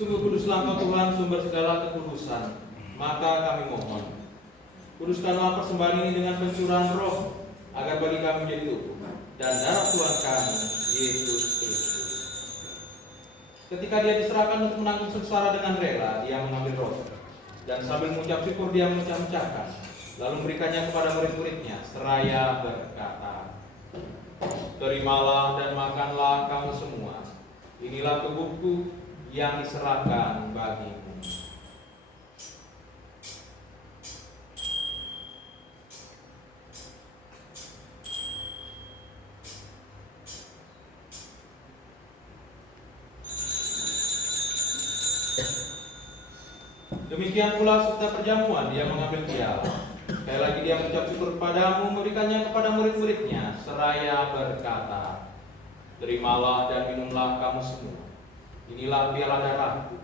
Sungguh kuduslah Engkau Tuhan, sumber segala kekudusan. Maka kami mohon, kuduskanlah persembahan ini dengan pencurahan Roh, agar bagi kami menjadi tubuh dan darah Tuhan kami, Yesus Kristus. Ketika Dia diserahkan untuk menanggung sengsara dengan rela, Dia mengambil roti, dan sambil mengucap syukur Dia memecah-mecahkan, lalu memberikannya kepada murid-muridnya, seraya berkata, "Terimalah dan makanlah kamu semua. Inilah tubuhku yang diserahkan bagimu." Demikian pula setelah perjamuan Dia mengambil piala. Sekali lagi Dia mengucap syukur kepadamu, memberikannya kepada murid-muridnya, seraya berkata, "Terimalah dan minumlah kamu semua. Inilah piala darahku,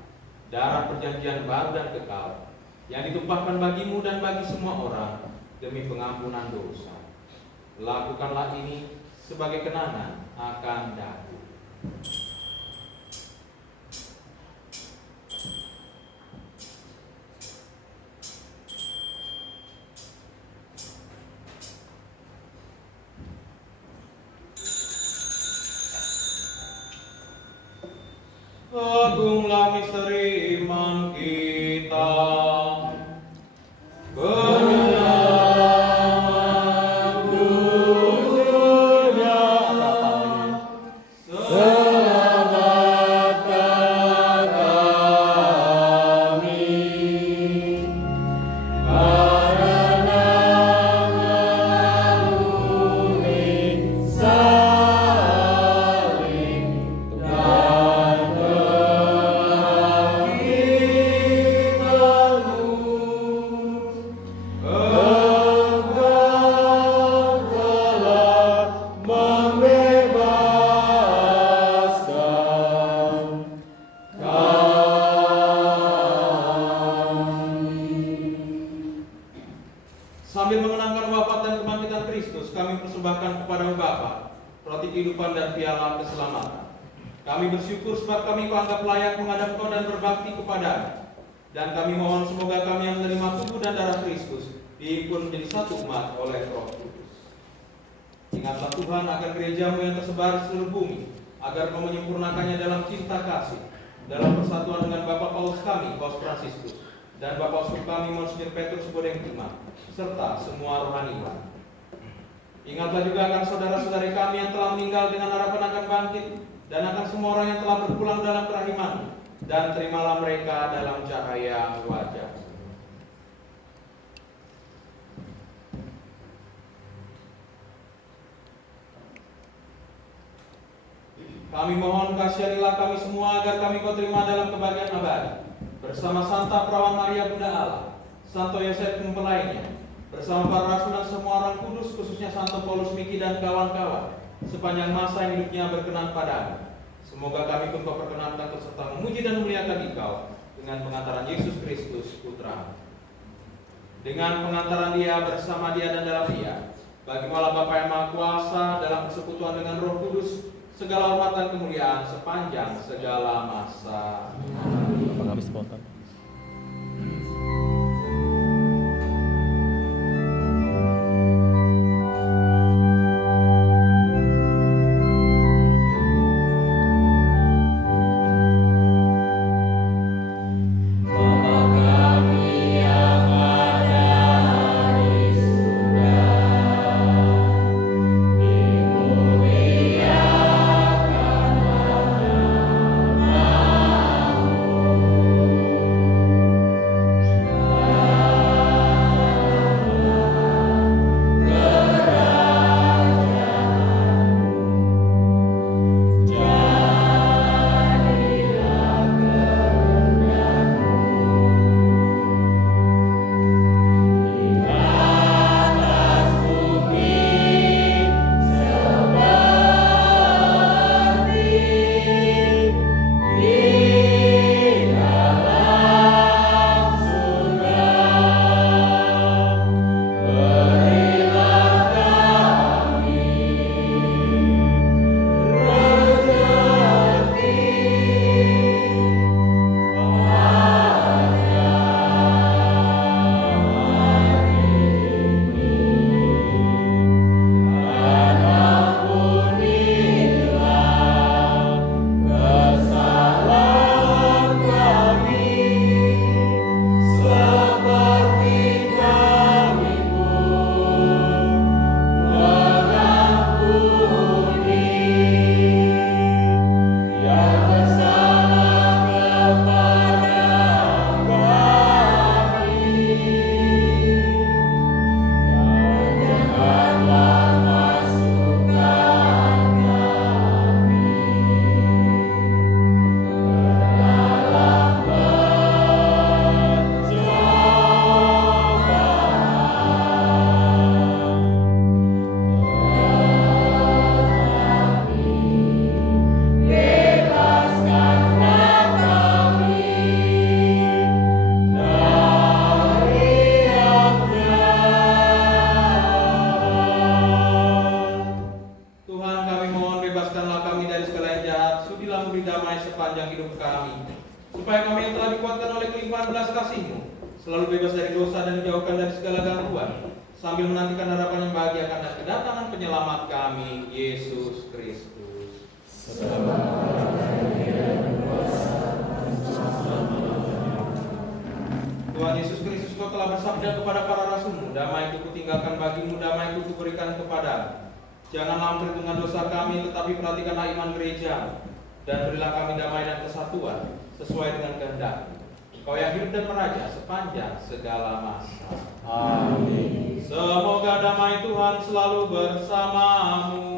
darah perjanjian baru dan kekal, yang ditumpahkan bagimu dan bagi semua orang demi pengampunan dosa. Lakukanlah ini sebagai kenangan akan daku. Agunglah misteri iman kita. Penyelamat dunia selamatkan kami karena melalui salib dan sambil mengenangkan wafat dan kebangkitan Kristus, kami persembahkan kepadamu Bapa roti kehidupan dan piala keselamatan. Kami bersyukur sebab kami kau anggap layak menghadap kau dan berbakti kepadamu. Dan kami mohon semoga kami yang menerima tubuh dan darah Kristus dihimpun menjadi satu umat oleh Roh Kudus. Ingatlah Tuhan akan gerejamu yang tersebar di seluruh bumi, agar kau menyempurnakannya dalam cinta kasih, dalam persatuan dengan Bapak Paus kami, Paus Fransiskus, dan Bapak Uskup kami, Monsinyur Petrus Bodeng Timah, serta semua rohaniwan. Ingatlah juga akan saudara-saudari kami yang telah meninggal dengan harapan akan bangkit, dan akan semua orang yang telah berpulang dalam kerahiman, dan terimalah mereka dalam cahaya wajah. Kami mohon kasihanilah kami semua agar kami kau terima dalam kebahagiaan abadi bersama Santa Perawan Maria Bunda Allah, Santo Yosef mempelainya, bersama para rasul dan semua orang kudus, khususnya Santo Paulus Miki dan kawan-kawan, sepanjang masa hidupnya berkenan padamu. Semoga kami pun kau perkenankan serta memuji dan memuliakan Dikau dengan pengantaran Yesus Kristus Putra. Dengan pengantaran Dia, bersama Dia dan dalam Dia, bagi Allah Bapa yang Maha Kuasa dalam persekutuan dengan Roh Kudus, segala hormat dan kemuliaan sepanjang segala masa. Kami spontan. Amin. Tuhan, kami mohon bebaskanlah kami dari segala yang jahat, sudilah memberi damai sepanjang hidup kami, supaya kami yang telah dikuatkan oleh kelimpahan belas kasih-Mu selalu bebas dari dosa dan dijauhkan dari segala gangguan, sambil menantikan harapan yang bahagia karena kedatangan penyelamat kami, Yesus Kristus. Tuhan Yesus Kristus, Kau telah bersabda kepada para rasul-Mu, damai itu Kutinggalkan bagimu, damai itu Kuberikan kepadamu. Janganlah memperhitungkan dosa kami, tetapi perhatikanlah iman gereja, dan berilah kami damai dan kesatuan sesuai dengan kehendak. Kau yang hidup dan meraja sepanjang segala masa. Amin. Semoga damai Tuhan selalu bersamamu.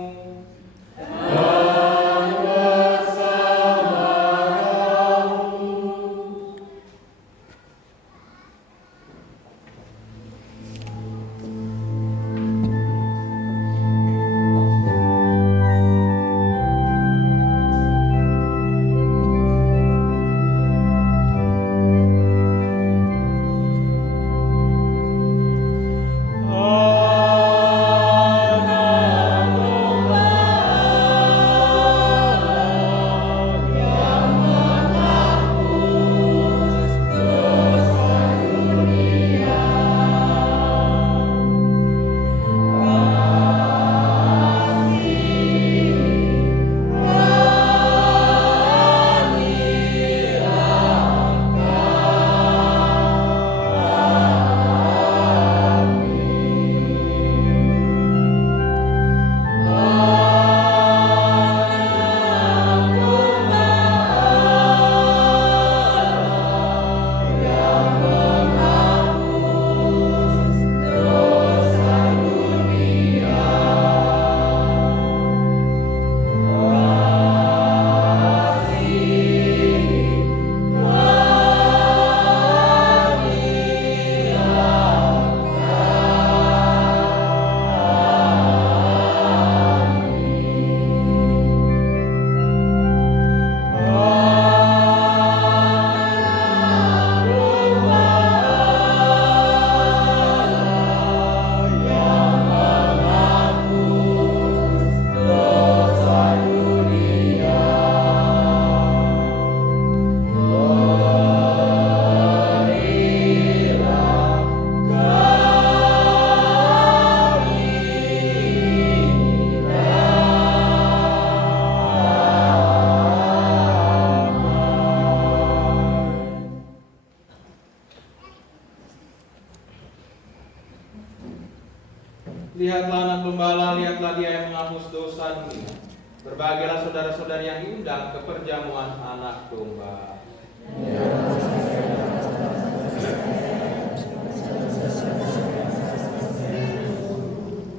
Lihatlah anak gembala, lihatlah Dia yang menghapus dosa dunia. Berbahagialah saudara-saudari yang diundang ke perjamuan anak domba.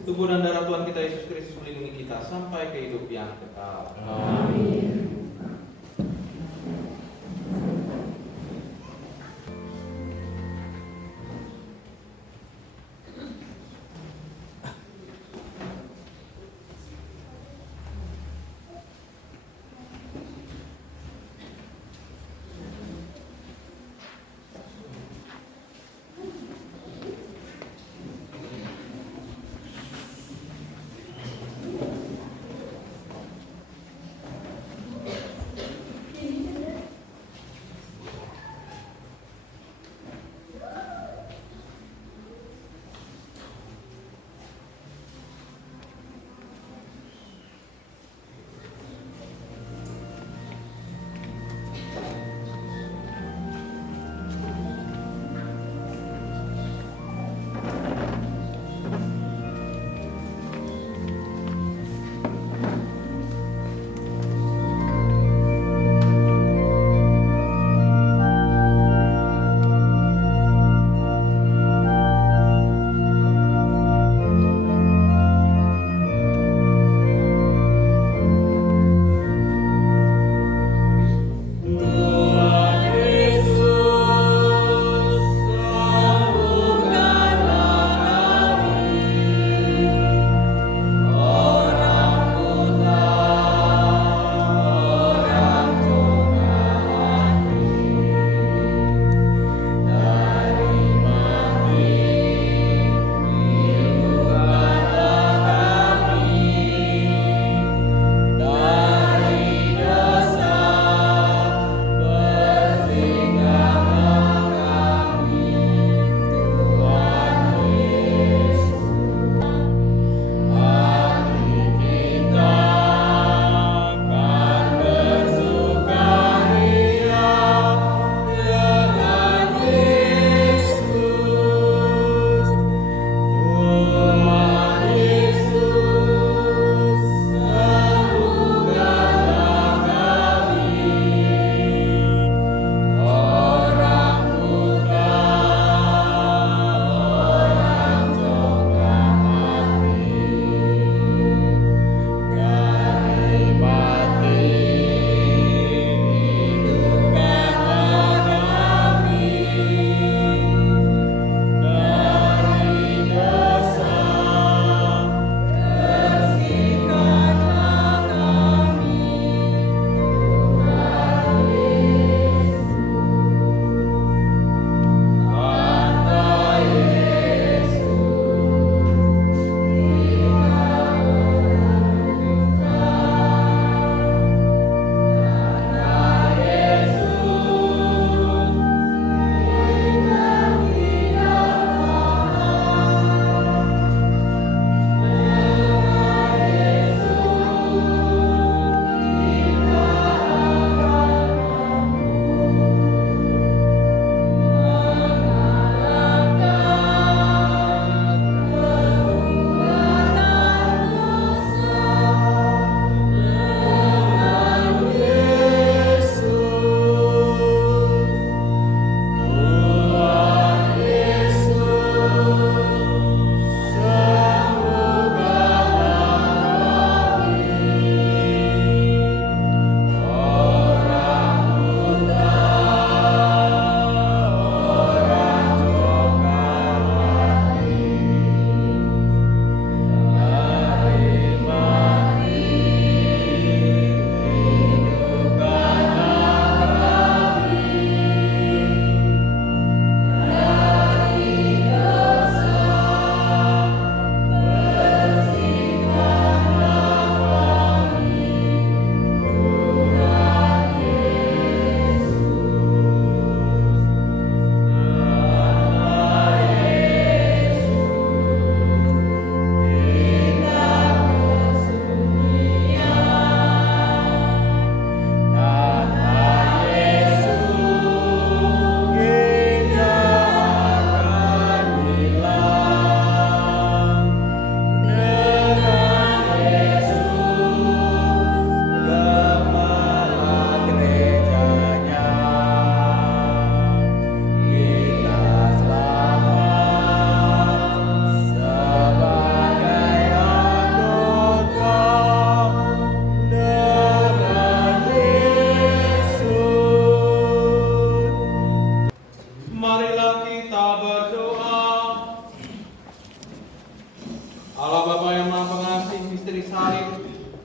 Tubuh dan darah Tuhan kita Yesus Kristus melindungi kita sampai ke hidup yang kekal. Amin.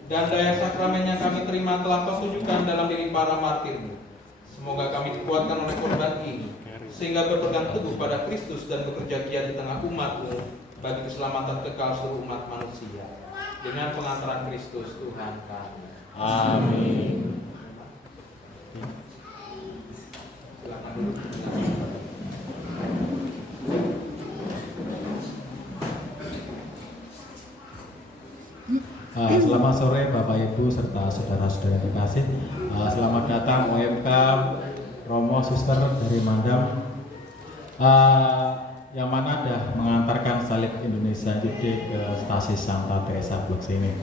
dan daya sakramen yang kami terima telah Kau tunjukkan dalam diri para martir-Mu. Semoga kami dikuatkan oleh korban ini, sehingga berpegang teguh pada Kristus dan bekerja giat di tengah umat-Mu bagi keselamatan kekal seluruh umat manusia. Dengan pengantaran Kristus Tuhan kami. Amin. Silakan duduk. Selamat sore Bapak Ibu serta saudara-saudara terkasih. Selamat datang OMK Romo Suster dari Mandam, yang mana dah mengantarkan salib Indonesia Jude ke stasi Santa Teresa Blok sini.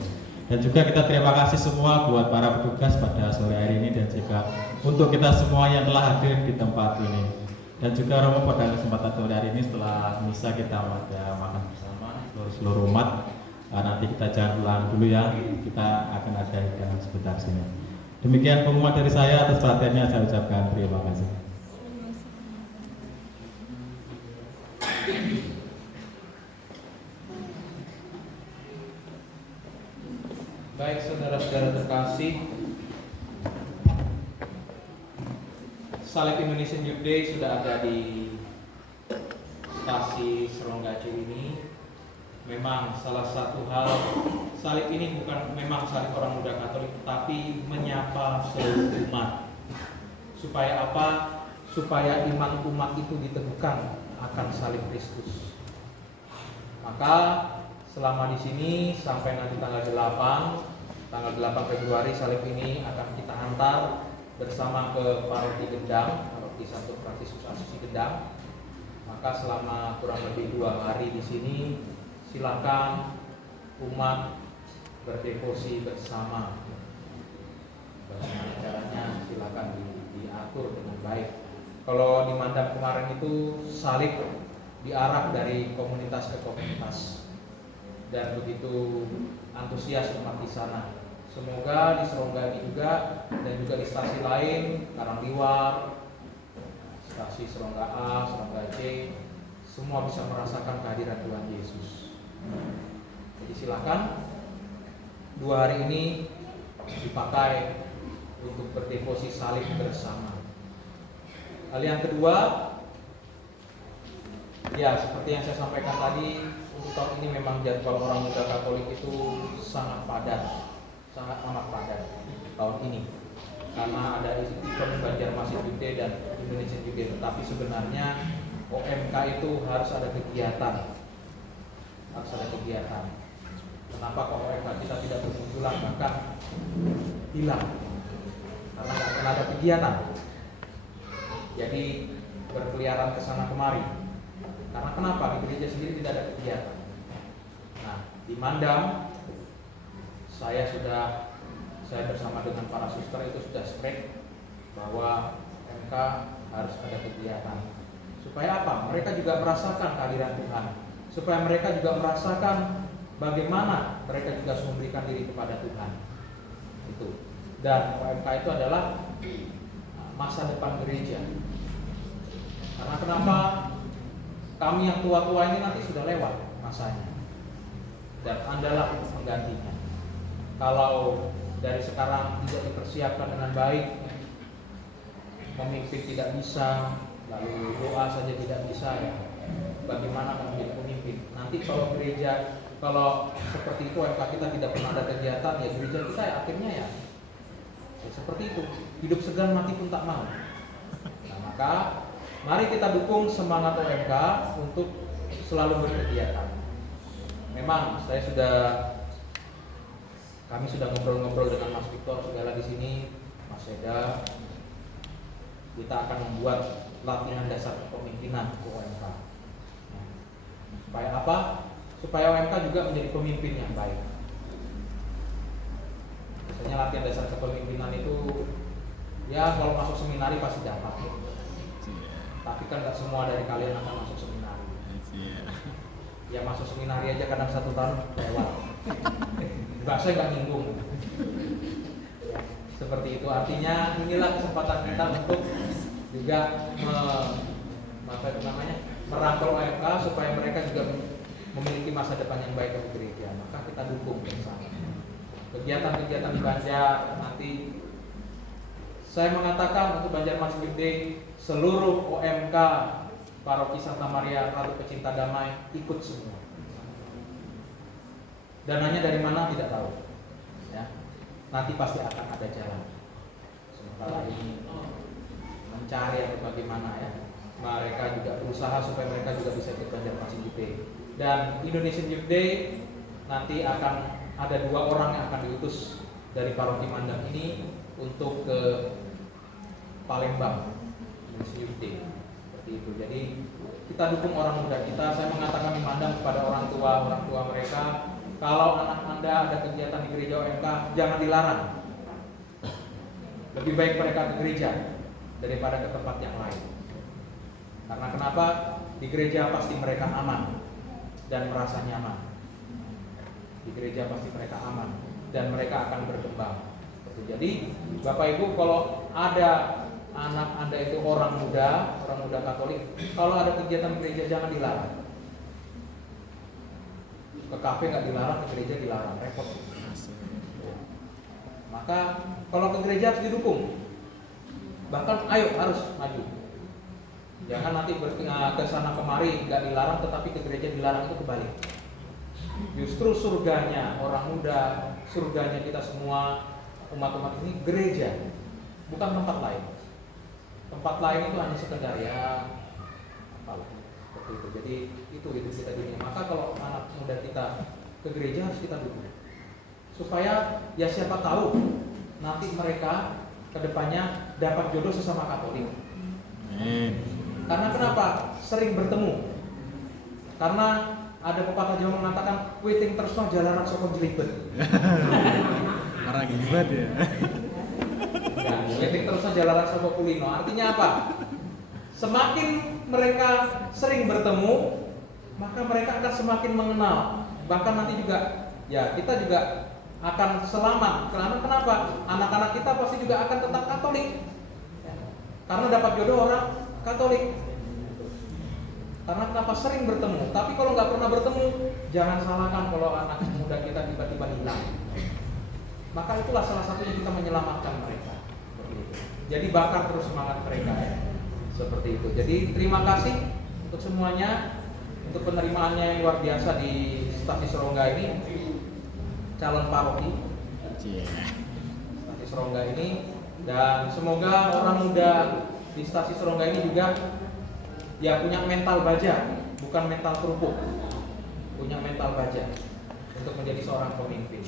Dan juga kita terima kasih semua buat para petugas pada sore hari ini dan juga untuk kita semua yang telah hadir di tempat ini. Dan juga Romo pada kesempatan sore hari ini setelah misa kita ada makan bersama seluruh umat. Nanti kita jangan pulang dulu ya, kita akan ada hidangan sebentar sini. Demikian pengumuman dari saya, atas perhatiannya saya ucapkan terima kasih. Baik saudara-saudara terkasih, salib Indonesian Youth Day sudah ada di stasi Seronggace ini. Memang salah satu hal, salib ini bukan memang salib orang muda Katolik, tapi menyapa seluruh umat. Supaya apa? Supaya iman umat itu diteguhkan akan salib Kristus. Maka selama di sini sampai nanti tanggal 8 Februari salib ini akan kita antar bersama ke Paroki Gendang, Paroki Santo Fransiskus Asisi Gendang. Maka selama kurang lebih 2 hari di sini, silakan umat berdevosi bersama. Bagaimana caranya? Silakan diatur dengan baik. Kalau di Mandam kemarin itu salib diarak dari komunitas ke komunitas dan begitu antusias umat di sana. Semoga di Serongga juga dan juga di stasi lain, Karangliwar, stasi Serongga A, Serongga C, semua bisa merasakan kehadiran Tuhan Yesus. Jadi silakan 2 hari ini dipakai untuk berdevosi salib bersama. Hal yang kedua, ya seperti yang saya sampaikan tadi, untuk tahun ini memang jadwal orang muda Katolik itu sangat padat, sangat amat padat tahun ini, karena ada event Banjarmasin Youth Day dan Indonesian Youth Day. Tetapi sebenarnya OMK itu harus ada kegiatan. Kenapa kok OMK kita tidak bermunculan, bahkan hilang? Karena nggak pernah ada kegiatan. Jadi berkeliaran ke sana kemari. Karena kenapa? Di gereja sendiri tidak ada kegiatan. Nah, di Mandam saya bersama dengan para suster itu sudah straight bahwa OMK harus ada kegiatan. Supaya apa? Mereka juga merasakan kehadiran Tuhan. Supaya mereka juga merasakan bagaimana mereka juga harus memberikan diri kepada Tuhan. Itu. Dan OMK itu adalah masa depan gereja. Karena kenapa? Kami yang tua-tua ini nanti sudah lewat masanya. Dan Andalah penggantinya. Kalau dari sekarang tidak dipersiapkan dengan baik, pemimpin tidak bisa, lalu doa saja tidak bisa, ya bagaimana menjadi pemimpin? Nanti kalau gereja, kalau seperti itu OMK kita tidak pernah ada kegiatan, ya gereja kita ya akhirnya ya seperti itu, hidup segan mati pun tak mau. Nah, maka mari kita dukung semangat OMK untuk selalu berkegiatan. Memang kami sudah ngobrol-ngobrol dengan Mas Victor segala di sini, Mas Seda. Kita akan membuat latihan dasar kepemimpinan ke OMK. Supaya apa? Supaya OMK juga menjadi pemimpin yang baik. Biasanya latihan dasar kepemimpinan itu, ya kalau masuk seminari pasti dapat. Tapi kan nggak semua dari kalian akan masuk seminari. Ya masuk seminari aja kadang 1 tahun lewat. Bahasa nggak nyinggung. Seperti itu, artinya inilah kesempatan kita untuk juga merangkul OMK supaya mereka juga memiliki masa depan yang baik untuk gereja. Maka kita dukung bersama. kegiatan-kegiatan di Banjar nanti saya mengatakan untuk Banjarmasin Youth Day seluruh OMK Paroki Santa Maria Ratu Pecinta Damai ikut semua. Dananya dari mana tidak tahu, ya. Nanti pasti akan ada jalan. Sementara ini mencari atau bagaimana ya. Mereka juga berusaha supaya mereka juga bisa ikut Banjarmasin Youth Day. Dan Indonesian Youth Day nanti akan ada 2 orang yang akan diutus dari Paroki Mandang ini untuk ke Palembang Indonesian Youth Day. Seperti itu. Jadi kita dukung orang muda kita. Saya mengatakan memandang kepada orang tua mereka, kalau anak Anda ada kegiatan di gereja OMK, jangan dilarang. Lebih baik mereka ke gereja daripada ke tempat yang lain. Karena kenapa? Di gereja pasti mereka aman dan merasa nyaman. Di gereja pasti mereka aman dan mereka akan berkembang. Jadi Bapak Ibu, kalau ada anak Anda itu orang muda Katolik, kalau ada kegiatan gereja jangan dilarang. Ke kafe nggak dilarang, ke gereja dilarang, repot. Maka kalau ke gereja harus didukung. Bahkan ayo harus maju. Jangan nanti ke sana kemari nggak dilarang, tetapi ke gereja dilarang, itu kebalik. Justru surganya orang muda, surganya kita semua umat-umat ini gereja, bukan tempat lain. Tempat lain itu hanya sekedar ya apalah seperti itu. Jadi itu kita dunia. Maka kalau anak muda kita ke gereja harus kita dukung, supaya ya siapa tahu nanti mereka kedepannya dapat jodoh sesama Katolik. Karena kenapa? Sering bertemu. Karena ada pepatah Jawa mengatakan witing tresno jalaran saka jlibet. Marah gibet ya. Ya, witing tresno jalaran saka kulino. Artinya apa? Semakin mereka sering bertemu, maka mereka akan semakin mengenal. Bahkan nanti juga ya kita juga akan selamat. Karena kenapa? Anak-anak kita pasti juga akan tetap Katolik. Karena dapat jodoh orang Katolik. Karena kenapa? Sering bertemu. Tapi kalau nggak pernah bertemu, jangan salahkan kalau anak muda kita tiba-tiba hilang. Maka itulah salah satunya kita menyelamatkan mereka. Jadi bakar terus semangat mereka ya. Seperti itu. Jadi terima kasih untuk semuanya, untuk penerimaannya yang luar biasa di Stasi Serongga ini, calon paroki Stasi Serongga ini, dan semoga orang muda di Stasi Serongga ini juga ya punya mental baja, bukan mental kerupuk, punya mental baja untuk menjadi seorang pemimpin.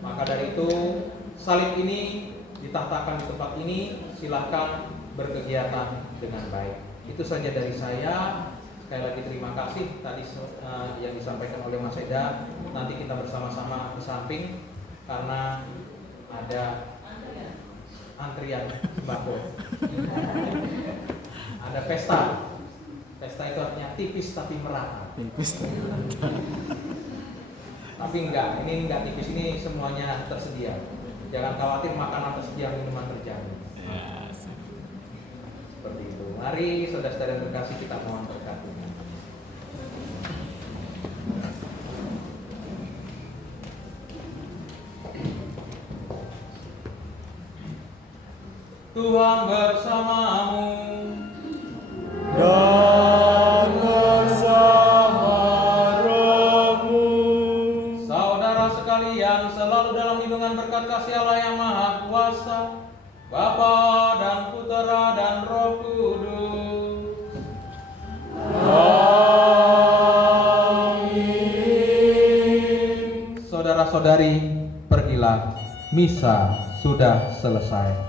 Maka dari itu salib ini ditahtakan di tempat ini, silahkan berkegiatan dengan baik. Itu saja dari saya. Sekali lagi terima kasih tadi yang disampaikan oleh Mas Eda. Nanti kita bersama-sama di samping karena ada antrian sembako. Ada pesta. Pesta itu artinya tipis tapi merata. Tipis. Tapi enggak, ini enggak tipis, ini semuanya tersedia. Jangan khawatir, makanan tersedia, minuman terjamin. Seperti itu. Mari saudara-saudara yang terkasih, kita mohon berkat. Tuhan bersamamu Dan bersama rohmu. Saudara sekalian, selalu dalam lindungan berkat kasih Allah yang Maha Kuasa, Bapa dan Putera dan Roh Kudus. Amin. Saudara-saudari, pergilah, misa sudah selesai.